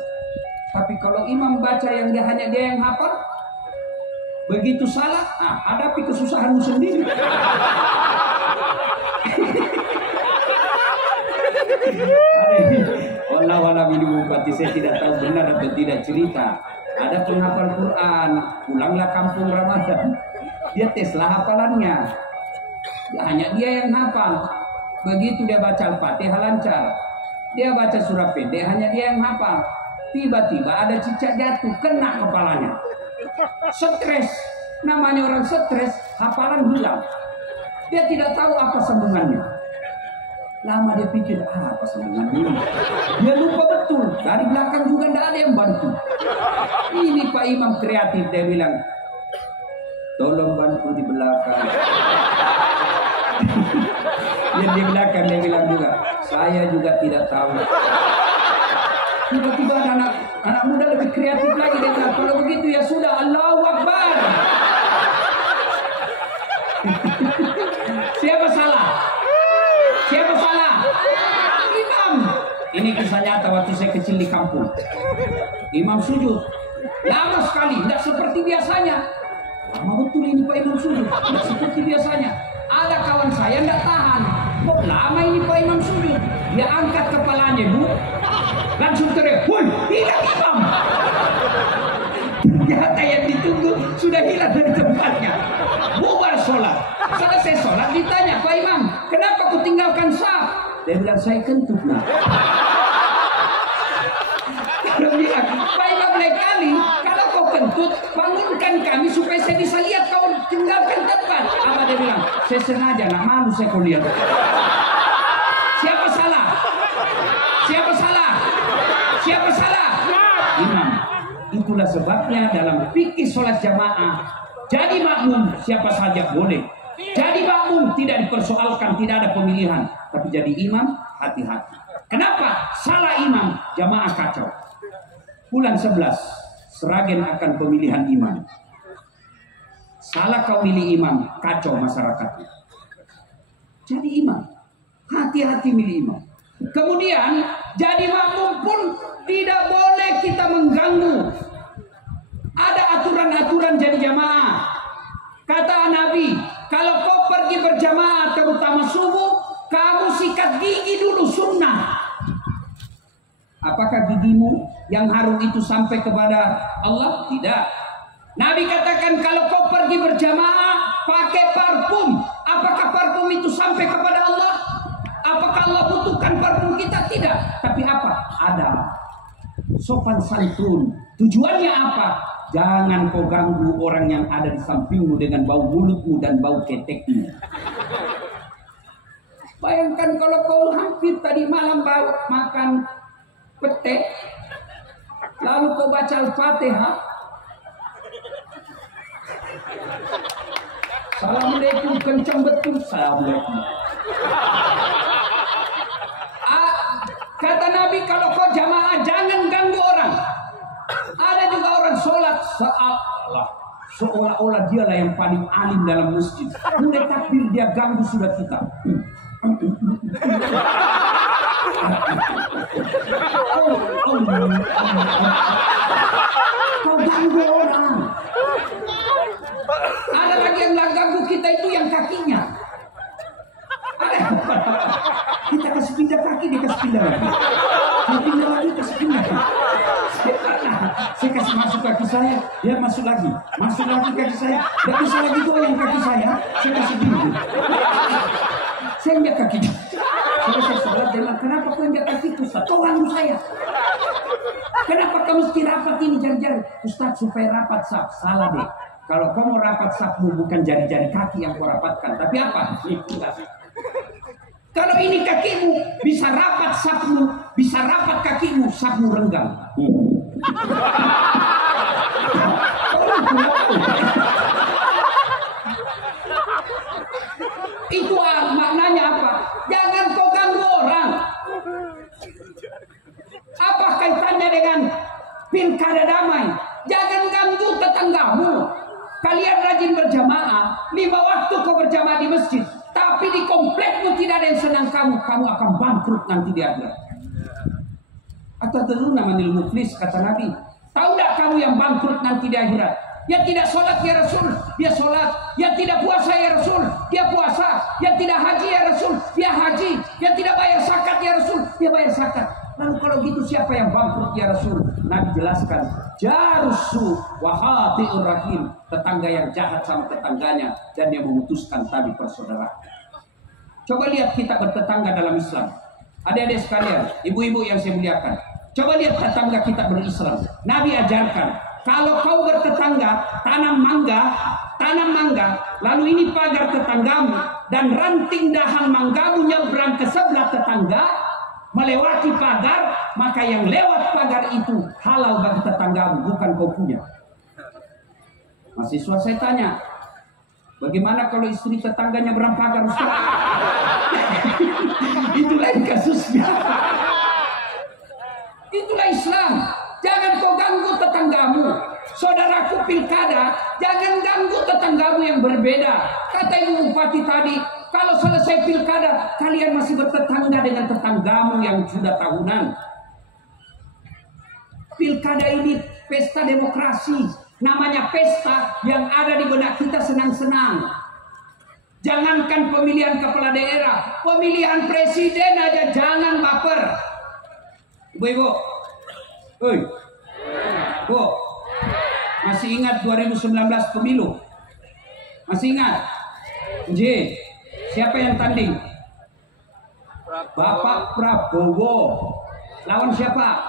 Tapi kalau imam baca yang hanya dia yang hafal, begitu salah, hadapi kesusahanmu sendiri. Walau ini bupati, saya tidak tahu benar atau tidak cerita. Ada penghafal Quran, pulanglah kampung Ramadan, dia teslah hafalannya. Hanya dia yang hafal. Begitu dia baca Al-Fatihah lancar, dia baca surah pendek, hanya dia yang hafal. Tiba-tiba ada cicak jatuh, kena kepalanya. Stres, namanya orang stres, hafalan hilang. Dia tidak tahu apa sambungannya. Lama dia pikir, apa sambungannya? Dia lupa betul, dari belakang juga tidak ada yang bantu. Ini Pak Imam kreatif, dia bilang, tolong bantu di belakang. Yang di belakang dia bilang juga, saya juga tidak tahu. Tiba-tiba ada anak muda lebih kreatif lagi, dia bilang, kalau begitu ya sudah, Allahu Akbar. Siapa salah? Siapa salah? Imam. Ini kisah nyata waktu saya kecil di kampung. Imam sujud lama sekali, tidak seperti biasanya. Lama betul ini Pak Imam sujud, tidak seperti biasanya. Ada kawan saya tidak tahan. Kok lama ini Pak Imam sujud? Dia angkat kepalanya, Bu. Langsung teriak, "Woi, hilang Imam!" Ternyata yang ditunggu sudah hilang dari tempatnya. Bubar sholat. Selesai sholat ditanya, "Pak Imam, kenapa kau tinggalkan saf?" Dia bilang, "Saya kentut, nah." Dia bilang, "Pak Imam, lain kali kalau kau kentut, bangunkan kami supaya saya bisa lihat kau tinggalkan tempat." Apa dia bilang? "Saya sengaja, nak malu saya kau lihat." Siapa salah? Siapa salah? Siapa salah? Imam. Itulah sebabnya dalam fikih sholat jamaah, jadi makmum siapa saja boleh. Jadi makmum tidak dipersoalkan, tidak ada pemilihan. Tapi jadi imam, hati-hati. Kenapa? Salah imam, jamaah kacau. Bulan 11, Sragen akan pemilihan imam. Salah kau milih imam, kacau masyarakatnya. Jadi imam, hati-hati milih imam. Kemudian jadi makmum pun tidak boleh kita mengganggu. Ada aturan-aturan jadi jamaah. Kata Nabi, kalau kau pergi berjamaah terutama subuh, kamu sikat gigi dulu, sunnah. Apakah gigimu yang harum itu sampai kepada Allah? Tidak. Nabi katakan kalau kau pergi berjamaah pakai parfum, apakah parfum itu sampai kepada Allah? Apakah Allah butuhkan parfum kita? Tidak. Tapi apa? Ada sopan santun. Tujuannya apa? Jangan kau ganggu orang yang ada di sampingmu dengan bau mulutmu dan bau ketekmu. Bayangkan kalau kau hampir tadi malam makan pete, lalu kau baca Al-Fatihah, Assalamualaikum, kencang betul, Assalamualaikum. Kata Nabi, kalau kau jamaah jangan ganggu orang. Ada juga orang sholat seolah-olah dialah yang paling alim dalam masjid. Mulai takbir dia ganggu sudah kita. Kau ganggu orang. Ada lagi yang ganggu kita itu yang kakinya. Kita kasih pindah kaki, dia kasih pindah lagi. Dia pindah lagi, kasih pindah. Saya kasih masuk kaki saya, dia masuk lagi. Masuk lagi kaki saya, dia bisa lagi goyang kaki saya kasih pindah. Saya injak kakinya. Saya sholat, dia bilang, kenapa kau injak kakiku, Ustaz? Kau ganggu saya. Kenapa kamu mesti rapat ini jari-jari? Ustaz, supaya rapat, salah deh. Kalau kau mau rapat safmu bukan jari-jari kaki yang kau rapatkan, tapi apa? Ikhlas. Kalau ini kakimu bisa rapat safmu, bisa rapat kakimu, safmu renggang. Itu maknanya apa? Jangan kau ganggu orang. Apa kaitannya dengan pilkada damai? Jangan ganggu tetanggamu. Kalian rajin berjamaah, 5 waktu kau berjamaah di masjid, tapi di komplekmu tidak ada yang senang kamu akan bangkrut nanti di akhirat. Atadruna manil muflis, kata Nabi. Tahu tidak kamu yang bangkrut nanti di akhirat? Yang tidak sholat ya Rasul, dia sholat. Yang tidak puasa ya Rasul, dia puasa. Yang tidak haji ya Rasul, dia haji. Yang tidak bayar zakat ya Rasul, dia bayar zakat. Lalu kalau gitu siapa yang bangkrut ya Rasul? Nabi jelaskan, jarusu wahatiur rahim, tetangga yang jahat sama tetangganya dan yang memutuskan tali persaudaraan. Coba lihat kita bertetangga dalam Islam. Adik-adik sekalian, ibu-ibu yang saya muliakan, coba lihat tetangga kita berislam. Nabi ajarkan, kalau kau bertetangga tanam mangga, lalu ini pagar tetanggamu dan ranting dahan manggamu nyebrang ke sebelah tetangga, melewati pagar, maka yang lewat pagar itu halal bagi tetanggamu, bukan kau punya. Mahasiswa saya tanya, bagaimana kalau istri tetangganya nyebrang pagar, Ustaz? Itu lain kasusnya. Itulah Islam. Jangan kau ganggu tetanggamu. Saudaraku pilkada, jangan ganggu tetanggamu yang berbeda. Kata Ibu Bupati tadi, kalau selesai pilkada, kalian masih bertetangga dengan tetanggamu yang sudah tahunan. Pilkada ini pesta demokrasi. Namanya pesta yang ada di benak kita senang-senang. Jangankan pemilihan kepala daerah, pemilihan presiden aja jangan baper. Ibu-ibu, Bu, masih ingat 2019 pemilu? Masih ingat? J, siapa yang tanding? Bapak Prabowo. Lawan siapa?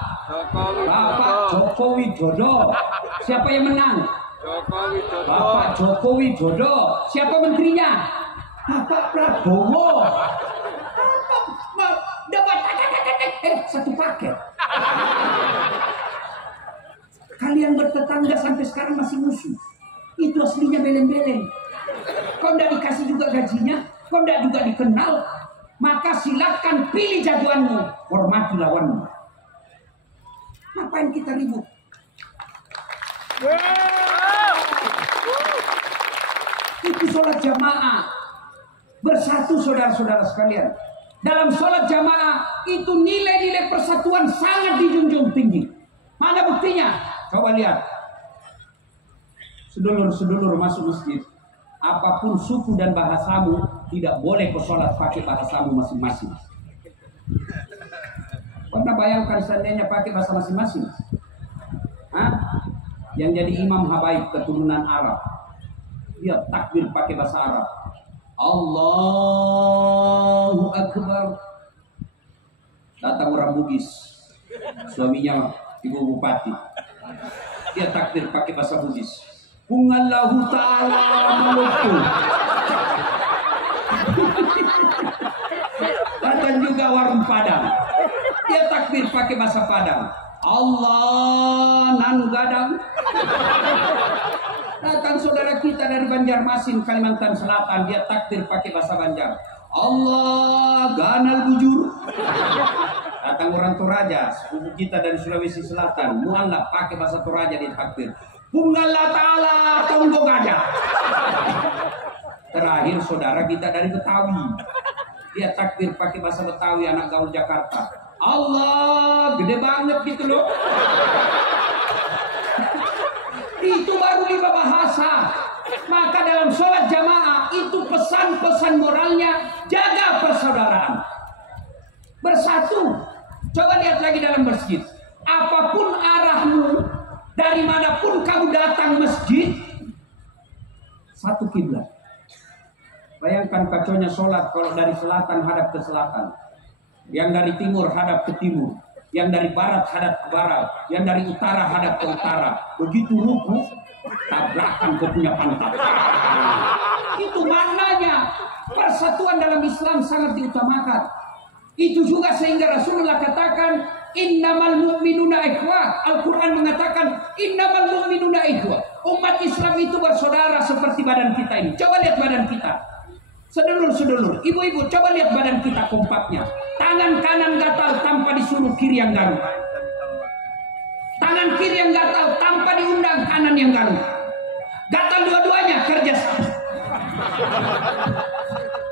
Bapak Joko Widodo. Siapa yang menang? Bapak Joko Widodo. Siapa menterinya? Bapak Prabowo. Dapat satu paket. Kalian bertetangga sampai sekarang masih musuh. Itu aslinya beleng-beleng. Kau tidak dikasih juga gajinya, kau tidak juga dikenal, maka silakan pilih jagoanmu, hormati lawanmu. Ngapain kita ribut? Itu sholat jamaah. Bersatu saudara-saudara sekalian. Dalam sholat jamaah itu nilai-nilai persatuan sangat dijunjung tinggi. Mana buktinya? Coba lihat. Sedulur-sedulur masuk masjid. Apapun suku dan bahasamu, tidak boleh kau sholat pakai bahasamu masing-masing. Pernah bayangkan seandainya pakai bahasa masing-masing? Hah? Yang jadi imam habaib keturunan Arab, dia takbir pakai bahasa Arab. Allahu Akbar. Datang orang Bugis, suaminya Ibu Bupati. Dia takbir pakai bahasa Bugis. Pungallahu ta'ala maluku. Datang juga warung Padang. Dia takbir pakai bahasa Padang. Allah nan gadang. Datang saudara kita dari Banjarmasin, Kalimantan Selatan, dia takbir pakai bahasa Banjar. Allah ganal bujur. Datang orang Toraja, sepupu kita dari Sulawesi Selatan, mualaf pakai bahasa Toraja, dia takbir. Punggala ta'ala tonggo gajah. Terakhir saudara kita dari Betawi, dia takbir pakai bahasa Betawi, anak gaul Jakarta. Allah gede banget gitu loh. Itu baru 5 bahasa. Maka dalam sholat jamaah itu pesan-pesan moralnya, jaga persaudaraan, bersatu. Coba lihat lagi dalam masjid. Apapun arahmu, dari manapun kamu datang masjid, satu kiblat. Bayangkan kacaunya sholat kalau dari selatan hadap ke selatan, yang dari timur hadap ke timur, yang dari barat hadap ke barat, yang dari utara hadap ke utara. Begitu ruku, tabrakan kau punya pantat. Itu maknanya. Persatuan dalam Islam sangat diutamakan. Itu juga sehingga Rasulullah katakan innamal mu'minuna ikhwah. Al-Quran mengatakan innamal mu'minuna ikhwah. Umat Islam itu bersaudara seperti badan kita ini. Coba lihat badan kita. Sedulur-sedulur, ibu-ibu, coba lihat badan kita kompaknya. Tangan kanan gatal tanpa disuruh kiri yang garuk. Tangan kiri yang gatal tanpa diundang kanan yang garuk. Gatal dua-duanya kerja sama.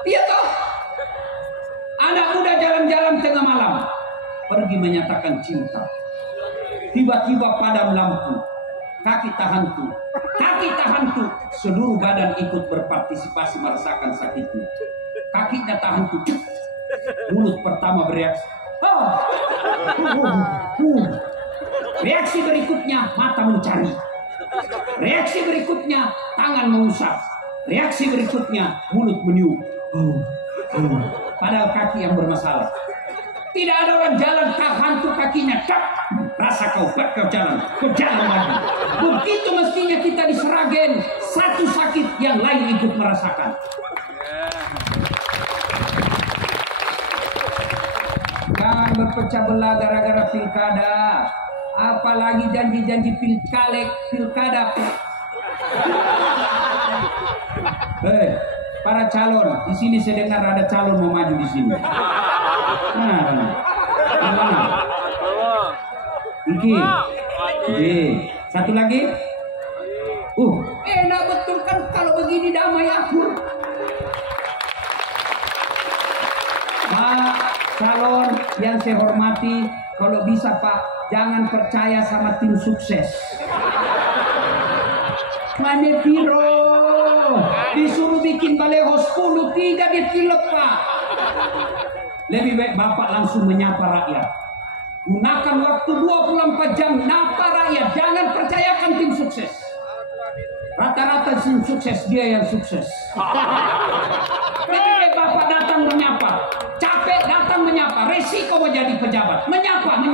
Iya toh? Anak muda jalan-jalan tengah malam pergi menyatakan cinta. Tiba-tiba padam lampu. Kaki tahan tuh, seluruh badan ikut berpartisipasi merasakan sakitnya. Kakinya tahan tuh, mulut pertama bereaksi. Reaksi berikutnya mata mencari. Reaksi berikutnya tangan mengusap. Reaksi berikutnya mulut meniup. Padahal kaki yang bermasalah. Tidak ada orang jalan hantu kakinya cak. Rasa kau jalan lagi. Begitu mestinya kita diseragen. Satu sakit yang lain ikut merasakan. Jangan berpecah belah gara-gara pilkada. Apalagi janji-janji pilkada. Para calon di sini saya dengar ada calon mau maju di sini. Satu lagi. Enak betul kan kalau begini damai akur. Pak calon yang saya hormati, kalau bisa Pak jangan percaya sama tim sukses. Mane piro disuruh bikin baleho 10 tidak ditilep Pak. Lebih baik Bapak langsung menyapa rakyat. Gunakan waktu 24 jam napa rakyat. Jangan percayakan tim sukses. Rata-rata tim sukses dia yang sukses. Lebih baik Bapak datang menyapa. Capek datang menyapa. Resiko mau jadi pejabat. Menyapa.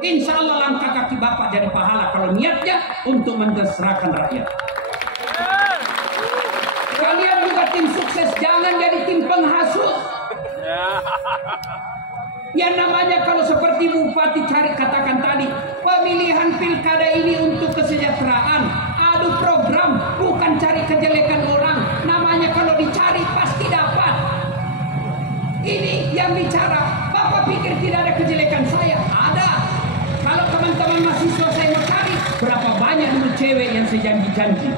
Insya Allah langkah kaki Bapak jadi pahala kalau niatnya untuk mendeserahkan rakyat. Kalian juga tim sukses, jangan jadi tim penghasut. Yang namanya kalau seperti Bupati cari katakan tadi, pemilihan pilkada ini untuk kesejahteraan, adu program, bukan cari kejelekan orang. Namanya kalau dicari pasti dapat. Ini yang bicara. Bapak pikir tidak ada kejelekan saya? Ada. Kalau teman-teman mahasiswa saya mau cari, berapa banyak dulu cewek yang saya janji-janji.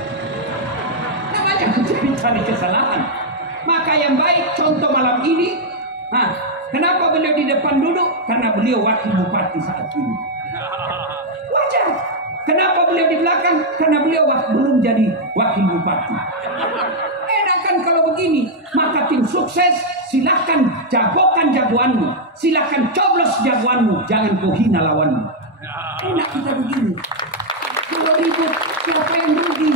Namanya cari kesalahan. Maka yang baik contoh malam ini. Kenapa beliau di depan duduk? Karena beliau wakil bupati saat ini. Wajar. Kenapa beliau di belakang? Karena beliau belum jadi wakil bupati. Enakan kalau begini. Maka tim sukses silahkan jagokan jagoanmu. Silahkan coblos jagoanmu. Jangan kau hina lawanmu. Enak kita begini. Kalau ribut siapa yang rugi?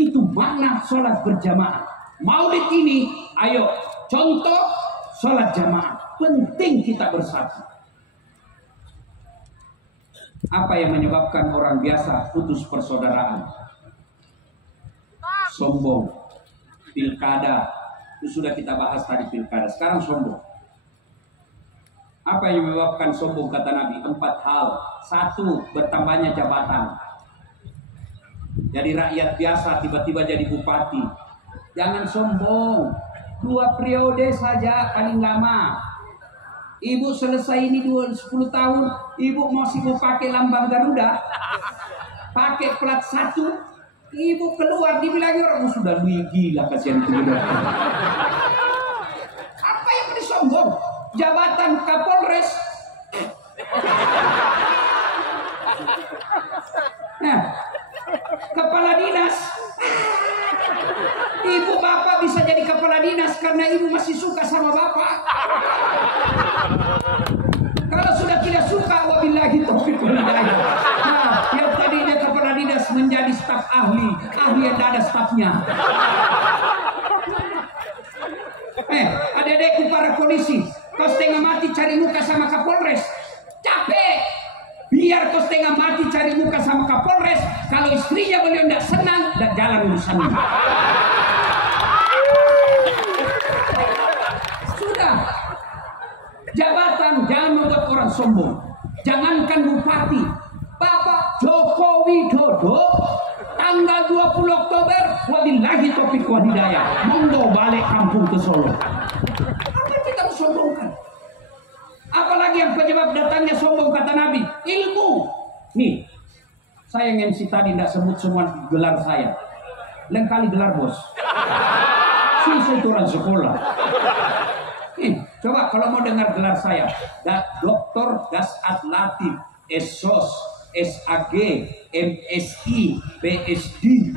Itu makna sholat berjamaah. Maulid ini, ayo contoh sholat jamaah. Penting kita bersatu. Apa yang menyebabkan orang biasa putus persaudaraan? Sombong. Pilkada. Itu sudah kita bahas tadi pilkada. Sekarang sombong. Apa yang menyebabkan sombong kata Nabi? 4 hal. 1, bertambahnya jabatan. Jadi rakyat biasa tiba-tiba jadi bupati. Jangan sombong. 2 periode saja paling lama. Ibu selesai ini 10 tahun. Ibu masih mau pakai lambang Garuda. Pakai plat 1. Ibu keluar dibilang orang sudah gila kasihan itu. Apa yang disombong? Jabatan Kapolres. Nah, kepala dinas. Ibu bapak bisa jadi kepala dinas karena ibu masih suka sama bapak. Kalau sudah tidak suka, wabillahi taufiq wal hidayah. Nah, yang tadinya kepala dinas menjadi staf ahli yang tidak ada stafnya. Adik-adikku para polisi, kau setengah mati cari muka sama Kapolres. Capek. Biar kau setengah mati cari muka sama Kapolres, kalau istrinya beliau tidak senang, dan jalan urusannya. Sudah. Jabatan jangan membuat orang sombong. Jangankan bupati, Bapak Joko Widodo tanggal 20 Oktober wabillahi taufiq wal hidayah monggo balik kampung ke Solo. Apa kita harus sombongkan? Apalagi yang penyebab datangnya sombong kata Nabi, ilmu. Nih, saya yang MC tadi tidak sebut semua gelar saya. Lain kali gelar bos. Saya itu orang sekolah. Coba kalau mau dengar gelar saya, Doktor Dasat Latif, Esos, SAG, MSI, PSD.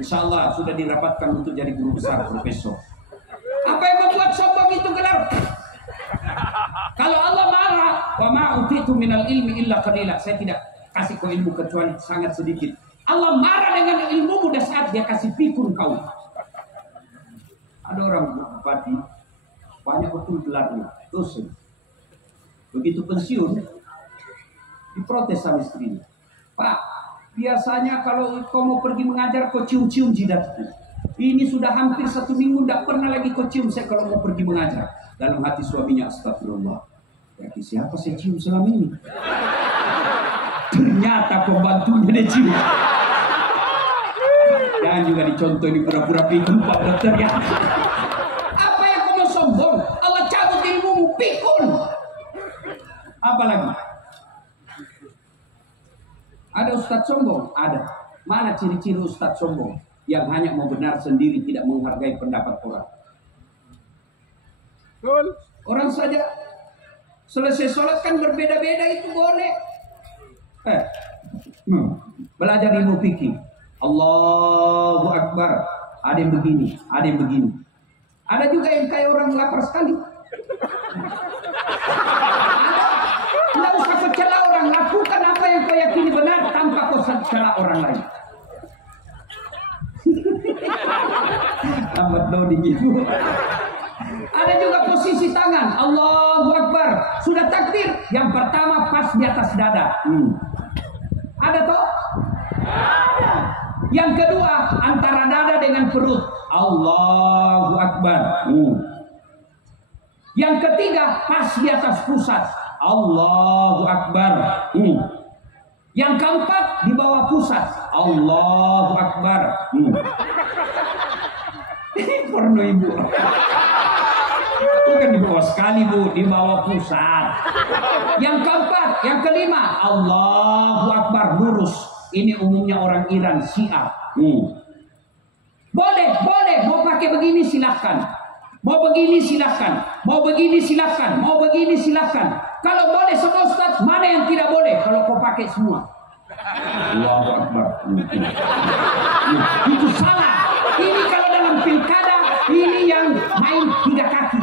Insya Allah sudah dirapatkan untuk jadi guru besar profesor. Apa yang membuat sombong itu gelar? Kalau Allah marah, wa ma utitu minal ilmi illa qalila. Saya tidak kasih kau ilmu kecuali sangat sedikit. Allah marah dengan ilmu pada saat dia kasih pikun kau. Ada orang bupati banyak betul gelarnya, dosen. Begitu pensiun, diprotes sama istrinya. Pak, biasanya kalau kau mau pergi mengajar, kau cium-cium jidatku. Ini sudah hampir 1 minggu, tidak pernah lagi kau cium saya kalau mau pergi mengajar. Dalam hati suaminya, astagfirullah. Ya, siapa saya cium selama ini? Ternyata pembantunya dia cium. Jangan juga dicontoh di pura-pura pikun, Pak Dokter ya. Apa yang kau mau sombong? Allah cabut ilmumu, pikun. Apa lagi? Ada ustadz sombong? Ada. Mana ciri-ciri ustadz sombong? Yang hanya mau benar sendiri, tidak menghargai pendapat orang. Orang saja selesai sholat kan berbeda-beda, itu boleh. Belajar ilmu fikih. Allahu Akbar. Ada yang begini, ada yang begini. Ada juga yang kayak orang lapar sekali. Tidak usah kau cela orang, lakukan apa yang kau yakini benar tanpa kau cela orang lain. Amat loading ibu. Ada juga posisi tangan, Allahu Akbar. Sudah takbir, yang pertama pas di atas dada. Ada toh? Ada. Yang kedua antara dada dengan perut, Allahu Akbar. Yang ketiga pas di atas pusat, Allahu Akbar. Yang keempat di bawah pusat, Allahu Akbar. Porno ibu. Bukan di bawah sekali bu, di bawah pusat. Yang keempat, yang kelima, Allahu Akbar lurus. Ini umumnya orang Iran Syiah. Boleh, boleh. Mau pakai begini silahkan. Mau begini silahkan. Mau begini silahkan. Mau begini silahkan. Kalau boleh semua Ustaz, mana yang tidak boleh? Kalau kau pakai semua. Allahu Akbar. Itu salah. Ini kalau dalam pilkada, ini yang main 3 kaki.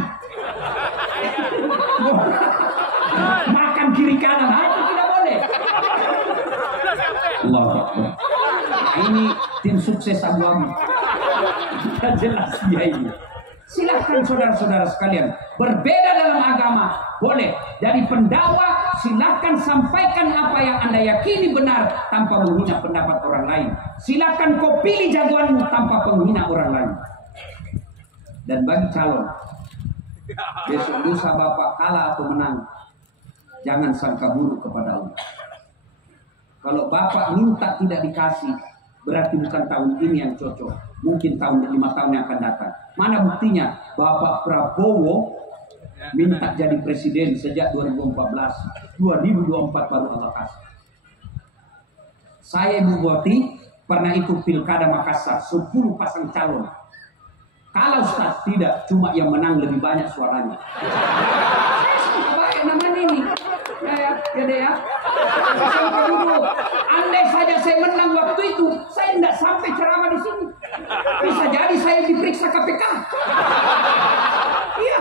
Makan kiri kanan, itu tidak boleh. Allahu Akbar. Ini tim sukses Abu Abu. Kita jelas dia ini. Silahkan saudara-saudara sekalian, berbeda dalam agama boleh. Dari pendakwah silahkan sampaikan apa yang Anda yakini benar tanpa menghina pendapat orang lain. Silahkan kau pilih jagoanmu tanpa menghina orang lain. Dan bagi calon, besok lusa Bapak kalah atau menang, jangan sangka buruk kepada Allah. Kalau Bapak minta tidak dikasih, berarti bukan tahun ini yang cocok. Mungkin tahun 5 tahun yang akan datang. Mana buktinya? Bapak Prabowo minta jadi presiden sejak 2014. 2024 baru Allah kasih. Saya Ibu Boti pernah ikut pilkada Makassar, 10 pasang calon. Kalau Ustaz tidak, cuma yang menang lebih banyak suaranya. Baik namanya ini. Ya deh ya. Andai saja saya menang waktu itu, saya tidak sampai ceramah di sini. Bisa jadi saya diperiksa KPK. Iya,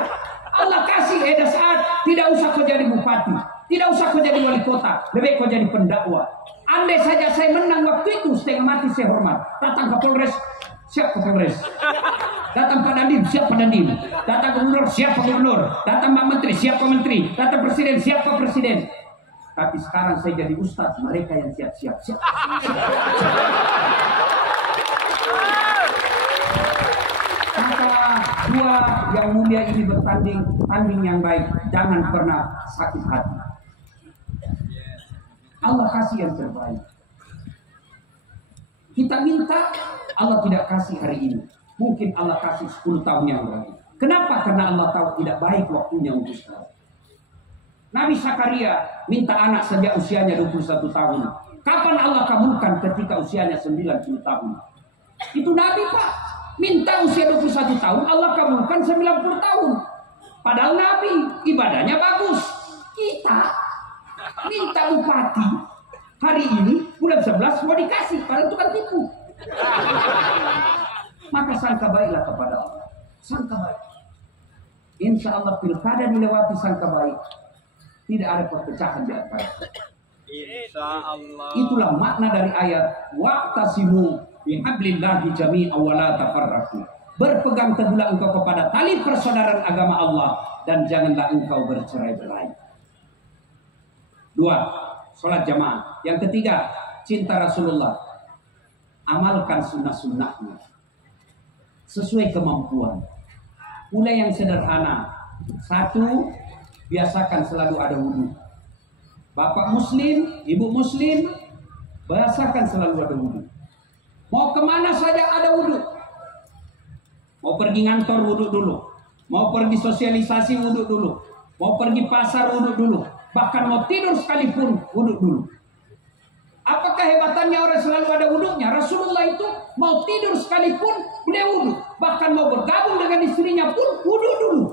Allah kasih saat tidak usah kau jadi bupati, tidak usah kau jadi wali kota, lebih kau jadi pendakwah. Andai saja saya menang waktu itu, setengah mati saya hormat. Datang ke Polres, siap ke Polres. Datang Pak Dandim, siap Pak Dandim. Datang Gubernur, siap Pak Gubernur. Datang Pak Menteri, siap Pak Menteri. Datang Presiden, siap Pak Presiden. Tapi sekarang saya jadi ustadz, mereka yang siap-siap. Maka dua yang mulia ini tanding yang baik. Jangan pernah sakit hati. Allah kasih yang terbaik. Kita minta, Allah tidak kasih hari ini. Mungkin Allah kasih 10 tahun yang lalu. Kenapa? Karena Allah tahu tidak baik waktunya untuk sekarang. Nabi Zakaria minta anak sejak usianya 21 tahun. Kapan Allah kabulkan? Ketika usianya 90 tahun. Itu Nabi, Pak. Minta usia 21 tahun, Allah kabulkan 90 tahun. Padahal Nabi ibadahnya bagus. Kita minta bupati hari ini bulan 11 mau dikasih, padahal itu kan tipu. Maka sangka baiklah kepada Allah. Sangka baik. Insya Allah pilkada dilewati sangka baik. Tidak ada perpecahan di antara. Insyaallah. Itulah makna dari ayat waqtasimu bihablillahi jami'an wa la tafarraqu. Berpegang teguhlah engkau kepada tali persaudaraan agama Allah dan janganlah engkau bercerai-berai. 2. Salat jamaah. Yang ketiga, cinta Rasulullah. Amalkan sunnah-sunnahnya sesuai kemampuan. Mulai yang sederhana. 1. Biasakan selalu ada wudhu. Bapak muslim, ibu muslim, biasakan selalu ada wudhu. Mau kemana saja ada wudhu. Mau pergi ngantor wudhu dulu. Mau pergi sosialisasi wudhu dulu. Mau pergi pasar wudhu dulu. Bahkan mau tidur sekalipun wudhu dulu. Apakah hebatannya orang selalu ada wudhunya? Rasulullah itu mau tidur sekalipun beliau wudhu. Bahkan mau bergabung dengan istrinya pun wudhu dulu.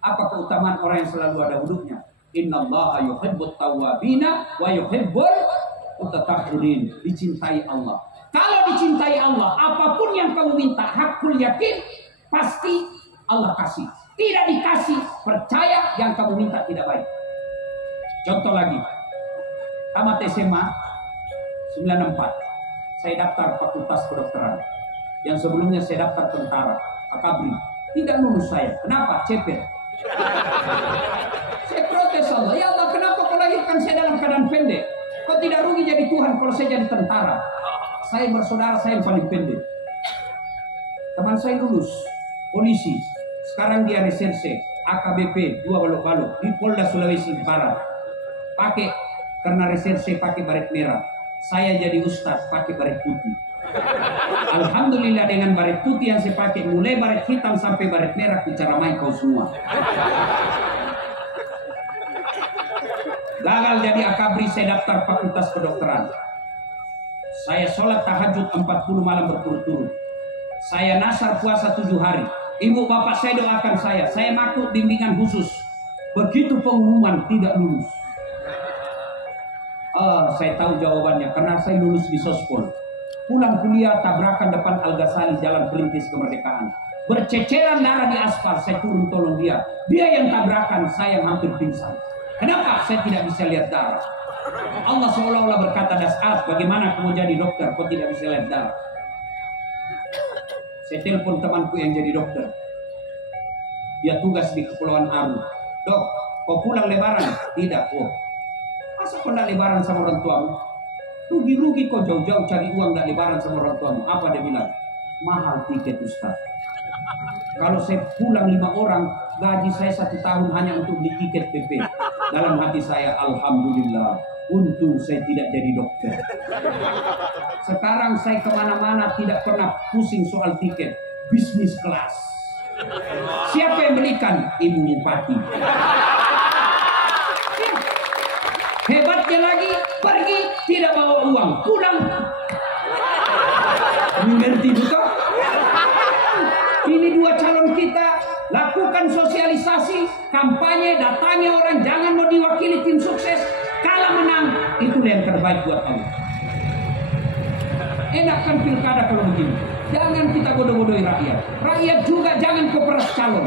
Apa keutamaan orang yang selalu ada wudhunya? Innallaha yuhibbut tawwabina wa yuhibbul mutatahhirin. Dicintai Allah. Kalau dicintai Allah, apapun yang kamu minta, hakul yakin, pasti Allah kasih. Tidak dikasih, percaya yang kamu minta tidak baik. Contoh lagi. Tamat SMA 94. Saya daftar Fakultas Kedokteran. Yang sebelumnya saya daftar tentara, Akabri. Tidak lulus saya. Kenapa? Cepet. Saya protes Allah. Ya Allah, kenapa kau lahirkan saya dalam keadaan pendek? Kau tidak rugi jadi Tuhan kalau saya jadi tentara. Saya bersaudara, saya yang paling pendek. Teman saya lulus polisi. Sekarang dia reserse AKBP 2 balok-balok di Polda Sulawesi Barat. Pakai karena reserse pakai baret merah. Saya jadi ustaz pakai baret putih. Alhamdulillah dengan baret putih yang saya pakai, mulai baret hitam sampai baret merah, kucaramai kau semua. Gagal jadi akabri, saya daftar Fakultas Kedokteran. Saya sholat tahajud 40 malam berturut-turut. Saya nasar puasa 7 hari. Ibu bapak saya doakan saya makhluk bimbingan khusus. Begitu pengumuman tidak lulus. Saya tahu jawabannya karena saya lulus di Sospol. Pulang kuliah tabrakan depan Al-Ghazali Jalan Perintis Kemerdekaan. Berceceran darah di aspal, saya turun tolong dia. Dia yang tabrakan, saya yang hampir pingsan. Kenapa? Saya tidak bisa lihat darah. Allah seolah-olah berkata, Das'at, bagaimana kamu jadi dokter? Kau tidak bisa lihat darah. Saya telepon temanku yang jadi dokter. Dia tugas di Kepulauan Aru. Dok, kau pulang lebaran? Tidak. Oh, masa kau tidak lebaran sama orang tuamu? Rugi-rugi kau jauh-jauh cari uang tidak lebaran sama orang tuamu. Apa dia bilang? Mahal tiket Ustaz. Kalau saya pulang 5 orang, gaji saya 1 tahun hanya untuk beli tiket PP. Dalam hati saya, Alhamdulillah, untung saya tidak jadi dokter. Sekarang saya kemana-mana tidak pernah pusing soal tiket. Bisnis kelas. Siapa yang belikan? Ibu Bupati. Hebatnya lagi, pergi tidak bawa uang, pulang. Mengerti bukan? Ini 2 calon kita lakukan sosialisasi, kampanye, datangi orang, jangan mau diwakili tim sukses. Kalau menang, itulah yang terbaik buat kamu. Enakan pilkada kalau begini. Jangan kita bodoh-bodohi rakyat. Rakyat juga jangan keperas calon.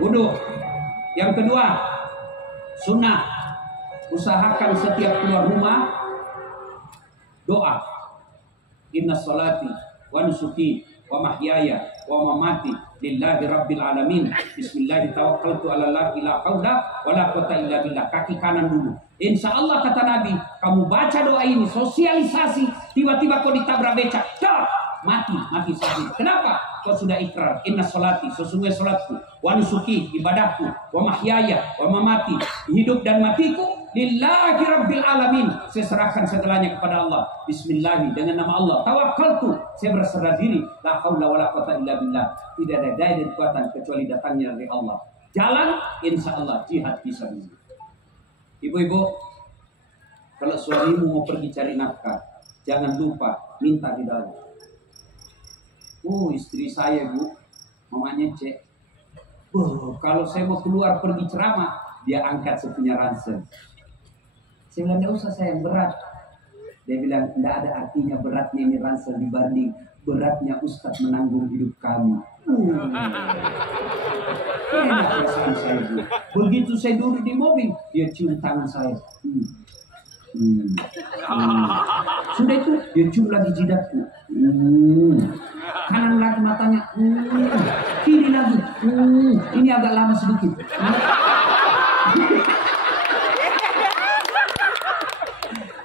Bodoh. Yang kedua, sunnah. Usahakan setiap keluar rumah doa. Inna sholati wa nusuki wa mahyaya wa mamati lillahi rabbil alamin. Bismillah tawakkaltu 'ala Allah la haula wala quwwata illa billah. Kaki kanan dulu. Insya Allah kata Nabi, kamu baca doa ini, sosialisasi, tiba-tiba kau ditabrak becak, mati saja. Kenapa? Kau sudah ikrar, inna sholati, sesungguhnya sholatku, wa nusuki, ibadahku, wa mahyaya, wa mamati, hidup dan matiku, lillahi rabbil alamin. Saya serahkan segalanya kepada Allah. Bismillah, dengan nama Allah. Tawakkaltu, saya berserah diri. La haula wala quwwata illa billah. Tidak ada daya dan kekuatan kecuali datangnya dari Allah. Jalan, insya Allah jihad fisabilillah. Ibu-ibu, kalau suamimu mau pergi cari nafkah, jangan lupa minta di dalam. Istri saya bu, mamanya cek. Kalau saya mau keluar pergi ceramah, dia angkat sepunya ransom. Saya bilang, tidak usah sayang, berat. Dia bilang, tidak ada artinya beratnya ini ransom dibanding beratnya Ustadz menanggung hidup kami. Enak perasaan saya bu. Begitu saya duduk di mobil, dia cium tangan saya. Sudah itu, dia cium lagi jidatku. Kanan lagi matanya. Kiri lagi. Ini agak lama sedikit.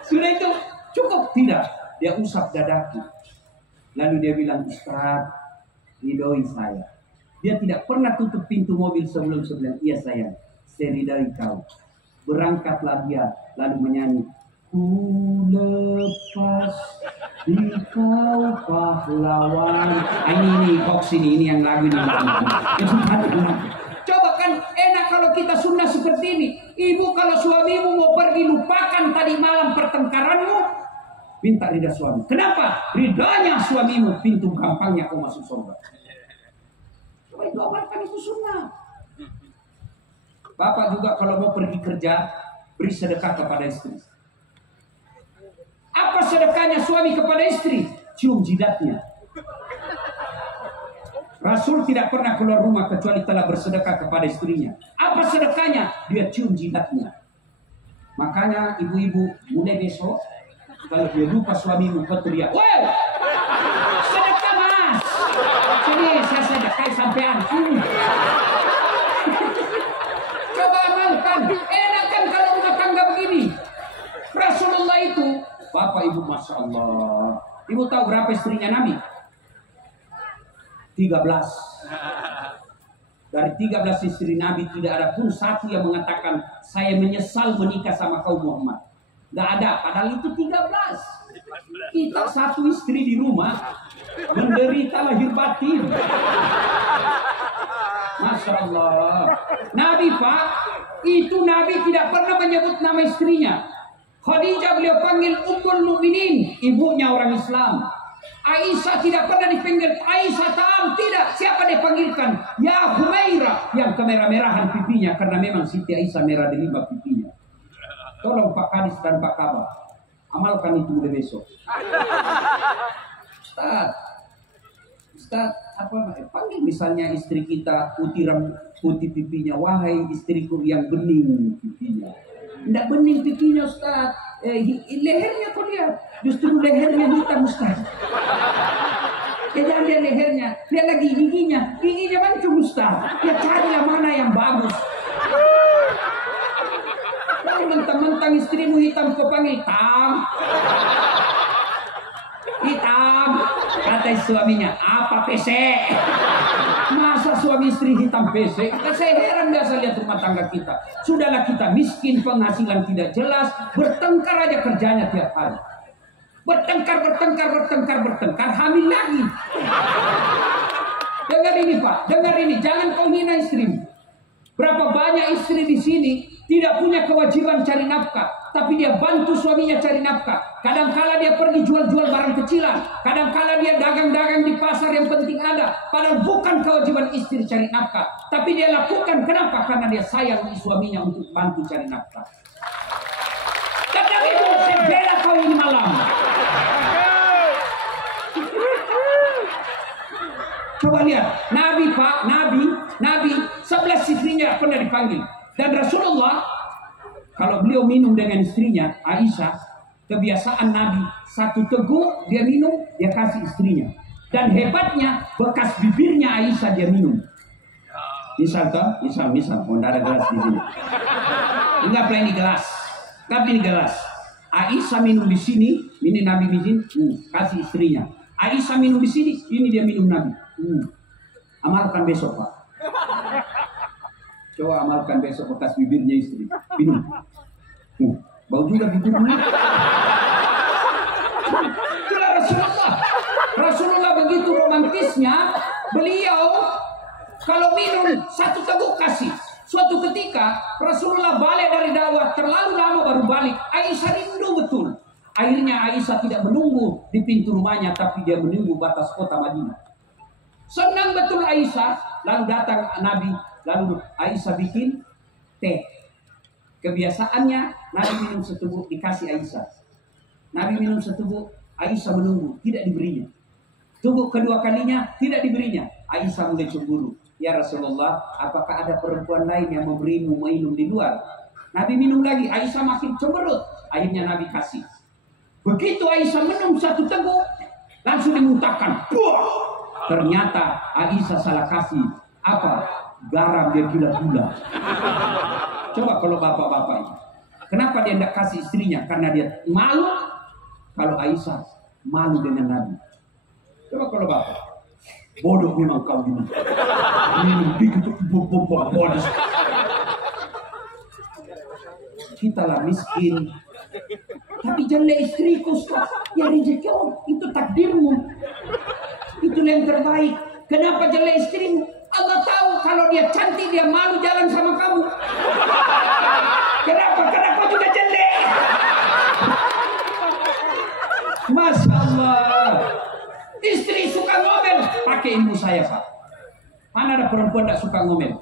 Sudah itu, cukup tidak? Dia usap dadaku. Lalu dia bilang, Ustaz, ridhoi saya. Dia tidak pernah tutup pintu mobil sebelum iya sayang, saya ridhoi kau. Berangkatlah dia, lalu menyanyi, ku lepas di kau pahlawan. Ini box ini yang lagu ini. Coba kan enak kalau kita sunnah seperti ini. Ibu kalau suamimu mau pergi, lupakan tadi malam pertengkaranmu, minta ridha suami. Kenapa? Ridhanya suamimu, pintu gampangnya kau masuk surga. Coba itu amalkan, itu sunnah. Bapak juga kalau mau pergi kerja, beri sedekah kepada istri. Apa sedekahnya suami kepada istri? Cium jidatnya. Rasul tidak pernah keluar rumah kecuali telah bersedekah kepada istrinya. Apa sedekahnya? Dia cium jidatnya. Makanya ibu-ibu, mulai besok kalau dia lupa suamimu, kau teriak, wow, sedekah mas. Sini saya sedekah sampean. Coba amalkan. Enak kan kalau rumah tangga begini. Rasulullah itu, Bapak Ibu, Masya Allah. Ibu tahu berapa istrinya Nabi? 13. Dari 13 istri Nabi tidak ada pun satu yang mengatakan saya menyesal menikah sama kau Muhammad. Nggak ada, padahal itu 13. Kita satu istri di rumah menderita lahir batin. Masya Allah. Nabi Pak, itu Nabi tidak pernah menyebut nama istrinya. Khadijah beliau panggil Ummul Mukminin, ibunya orang Islam. Aisyah tidak pernah dipanggil Aisyah, tahu tidak siapa dia panggilkan? Ya Humairah, yang kemerah-merahan pipinya karena memang Siti Aisyah merah di lima pipinya. Tolong Pak Kadis dan Pak Kabar, amalkan itu mulai besok. Ustaz, apa? Panggil misalnya istri kita putih pipinya, wahai istriku yang bening pipinya. Tidak bening pipinya Ustaz. Lehernya kok lihat, justru lehernya hitam Ustaz. Jangan lihat lehernya, lihat lagi giginya mancung Ustaz. Ya carilah mana yang bagus. Kalau mentang-mentang istrimu hitam kau panggil hitam, kata suaminya, apa pesek? Masa suami istri hitam pesek? Saya heran biasa lihat rumah tangga kita. Sudahlah kita miskin, penghasilan tidak jelas, bertengkar aja kerjanya tiap hari. Bertengkar, hamil lagi. Dengar ini Pak, dengar ini, jangan kau hina istrimu. Berapa banyak istri di sini tidak punya kewajiban cari nafkah, tapi dia bantu suaminya cari nafkah. Kadangkala dia pergi jual-jual barang kecilan, kadangkala dia dagang-dagang di pasar yang penting ada, padahal bukan kewajiban istri cari nafkah, tapi dia lakukan. Kenapa? Karena dia sayang suaminya untuk bantu cari nafkah. Kata itu, saya bela kau ini malam. Coba lihat, Nabi Pak, Nabi 11 istrinya pernah dipanggil. Dan Rasulullah, kalau beliau minum dengan istrinya, Aisyah, kebiasaan Nabi, satu teguk dia minum, dia kasih istrinya. Dan hebatnya bekas bibirnya Aisyah dia minum. Misal toh, misal, mau ada gelas di sini. Enggak ini gelas, tapi ini gelas. Aisyah minum di sini, ini Nabi bikin, kasih istrinya. Aisyah minum di sini, ini dia minum Nabi. Amalkan besok Pak. Coba amalkan besok bekas bibirnya istri, minum. Bau juga bibirnya. Itulah Rasulullah. Rasulullah begitu romantisnya, beliau kalau minum satu teguk kasih. Suatu ketika Rasulullah balik dari dakwah terlalu lama baru balik. Aisyah rindu betul. Akhirnya Aisyah tidak menunggu di pintu rumahnya, tapi dia menunggu batas kota Madinah. Senang betul Aisyah. Lalu datang Nabi. Lalu Aisyah bikin teh. Kebiasaannya Nabi minum seteguk dikasih Aisyah. Nabi minum seteguk, Aisyah menunggu, tidak diberinya. Tunggu kedua kalinya, tidak diberinya. Aisyah mulai cemburu. Ya Rasulullah, apakah ada perempuan lain yang memberimu minum di luar? Nabi minum lagi, Aisyah makin cemberut. Akhirnya Nabi kasih. Begitu Aisyah minum satu teguk, langsung dimuntahkan. Buah! Ternyata Aisyah salah kasih. Apa? Garam dia gula-gula. Coba kalau bapak-bapak ini. Kenapa dia tidak kasih istrinya? Karena dia malu. Kalau Aisyah malu dengan Nabi. Coba kalau bapak. Bodoh memang kau ini. Minum begitu bodoh. Kita lah miskin. Tapi jelek istriku, Ustaz. Ya rezeki itu takdirmu. Itu yang terbaik. Kenapa jelek istrimu? Allah tahu kalau dia cantik dia malu jalan sama kamu. Kenapa juga jelek? Masya Allah. Istri suka ngomel, pakai ibu saya Pak. Mana ada perempuan tidak suka ngomel?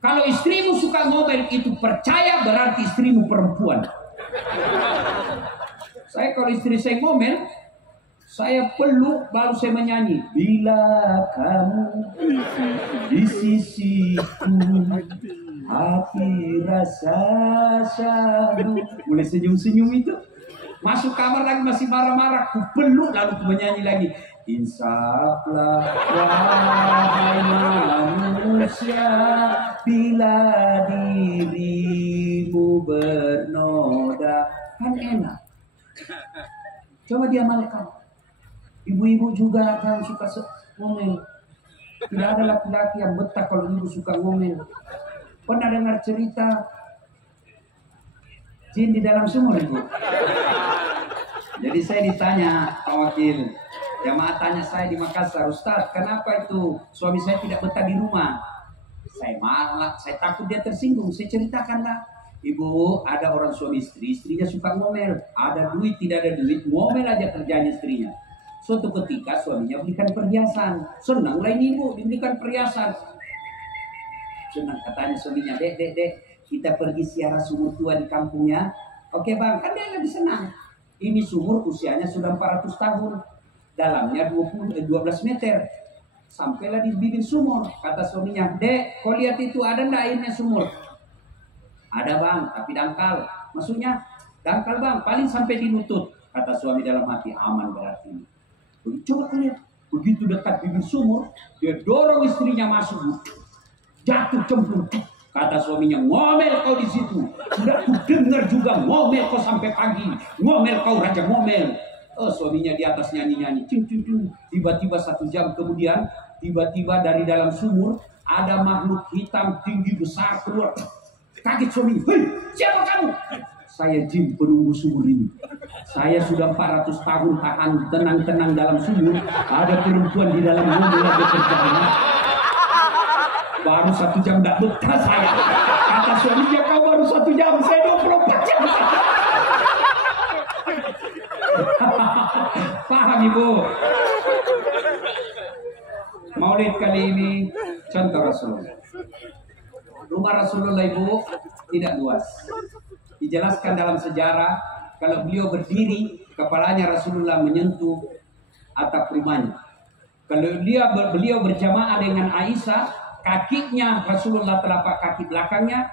Kalau istrimu suka ngomel itu percaya berarti istrimu perempuan. Saya kalau istri saya ngomel, saya peluk baru saya menyanyi. Bila kamu di sisiku, hati rasa syahdu. Mulai senyum-senyum itu. Masuk kamar lagi masih marah-marah. Ku peluk lalu ku menyanyi lagi. Insaflah wahai manusia, bila dirimu bernoda. Kan enak. Coba diamalkan. Ibu-ibu juga akan suka ngomel. Tidak ada laki-laki yang betah kalau ibu suka ngomel. Pernah dengar cerita jin di dalam sumur ibu? Jadi saya ditanya Pak Wakil, jamaah tanya saya di Makassar, Ustaz, kenapa itu suami saya tidak betah di rumah? Saya malah, saya takut dia tersinggung. Saya ceritakan lah, ibu ada orang suami istri, istrinya suka ngomel, ada duit tidak ada duit, ngomel aja kerjanya istrinya. Suatu ketika suaminya belikan perhiasan, senang lain ibu diberikan perhiasan. Senang katanya suaminya, dek, kita pergi siara sumur tua di kampungnya. Oke bang, kan dia lebih senang. Ini sumur usianya sudah 400 tahun. Dalamnya 12 meter. Sampailah di bibir sumur. Kata suaminya, dek, kau lihat itu ada enggak airnya sumur? Ada bang, tapi dangkal. Maksudnya, dangkal bang, paling sampai di lutut. Kata suami dalam hati, aman berarti. Coba kau lihat. Begitu dekat bibir sumur, dia dorong istrinya masuk. Jatuh cemplung. Kata suaminya, ngomel kau di situ. Sudah ku dengar juga ngomel kau sampai pagi. Ngomel kau raja ngomel. Oh, suaminya di atas nyanyi-nyanyi. Cing. Tiba-tiba 1 jam kemudian, tiba-tiba dari dalam sumur ada makhluk hitam tinggi besar keluar. Kaget suami. Hei, siapa kamu? Saya jin penunggu sumur ini. Saya sudah 400 tahun tahan tenang-tenang dalam sumur. Ada perempuan di dalam sumur lagi terjadi. Baru 1 jam tidak betah saya. Kata suaminya, kau baru 1 jam, saya 24 jam. Paham ibu? Maulid kali ini contoh Rasulullah. Rumah Rasulullah ibu tidak luas. Dijelaskan dalam sejarah kalau beliau berdiri, kepalanya Rasulullah menyentuh atap rumahnya. Kalau beliau berjamaah dengan Aisyah, kakinya Rasulullah telapak kaki belakangnya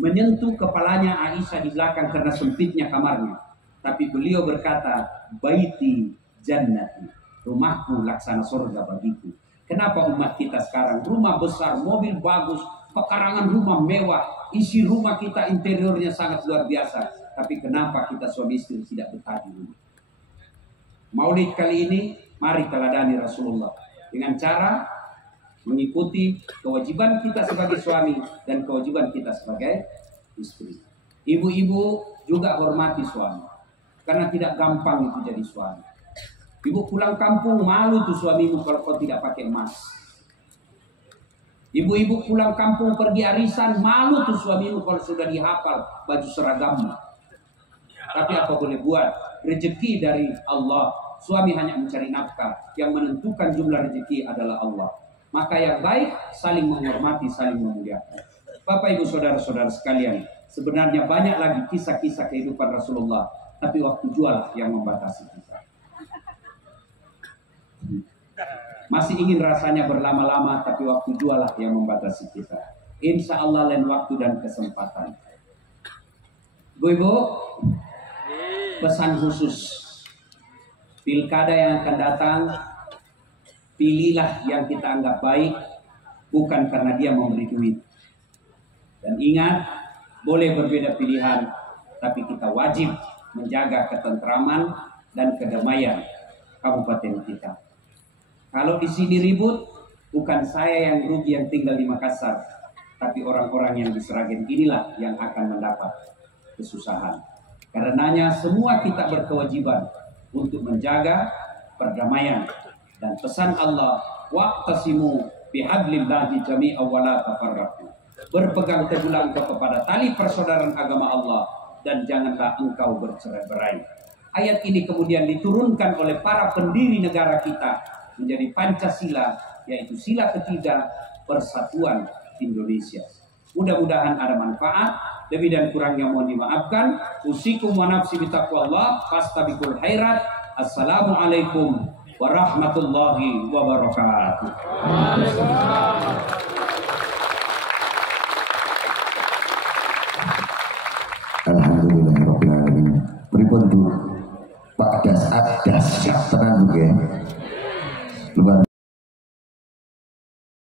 menyentuh kepalanya Aisyah di belakang karena sempitnya kamarnya. Tapi beliau berkata, baiti jannati. Rumahku laksana surga bagiku. Kenapa umat kita sekarang rumah besar, mobil bagus, pekarangan rumah mewah, isi rumah kita interiornya sangat luar biasa, tapi kenapa kita suami istri tidak betah di rumah? Maulid kali ini mari teladani Rasulullah dengan cara mengikuti kewajiban kita sebagai suami dan kewajiban kita sebagai istri. Ibu-ibu juga hormati suami, karena tidak gampang itu jadi suami. Ibu pulang kampung malu tuh suamimu kalau kau tidak pakai emas. Ibu-ibu pulang kampung pergi arisan malu tuh suamimu kalau sudah dihafal baju seragammu. Tapi apa boleh buat, rezeki dari Allah. Suami hanya mencari nafkah, yang menentukan jumlah rezeki adalah Allah. Maka yang baik saling menghormati, saling memuliakan. Bapak ibu saudara-saudara sekalian, sebenarnya banyak lagi kisah-kisah kehidupan Rasulullah, tapi waktu jual yang membatasi kita. Masih ingin rasanya berlama-lama, tapi waktu jualah yang membatasi kita. Insya Allah lain waktu dan kesempatan. Bu-ibu, pesan khusus. Pilkada yang akan datang, pilihlah yang kita anggap baik, bukan karena dia memberi duit. Dan ingat, boleh berbeda pilihan, tapi kita wajib menjaga ketentraman dan kedamaian kabupaten kita. Kalau di sini ribut, bukan saya yang rugi yang tinggal di Makassar, tapi orang-orang yang di Sragen inilah yang akan mendapat kesusahan. Karenanya semua kita berkewajiban untuk menjaga perdamaian dan pesan Allah, waqtasimu bihablillahi jami'an wa la tafarraqu. Berpegang teguhlah engkau kepada tali persaudaraan agama Allah dan janganlah engkau bercerai-berai. Ayat ini kemudian diturunkan oleh para pendiri negara kita menjadi Pancasila, yaitu sila ketiga persatuan Indonesia. Mudah-mudahan ada manfaat. Lebih dan kurangnya mohon dimaafkan. Usikum wa nafsi bitaqwallah fastabiqul khairat. Assalamualaikum warahmatullahi wabarakatuh. Alhamdulillahirabbil alamin. Pripun Bu? Pak Das Adas tenang Bu ya.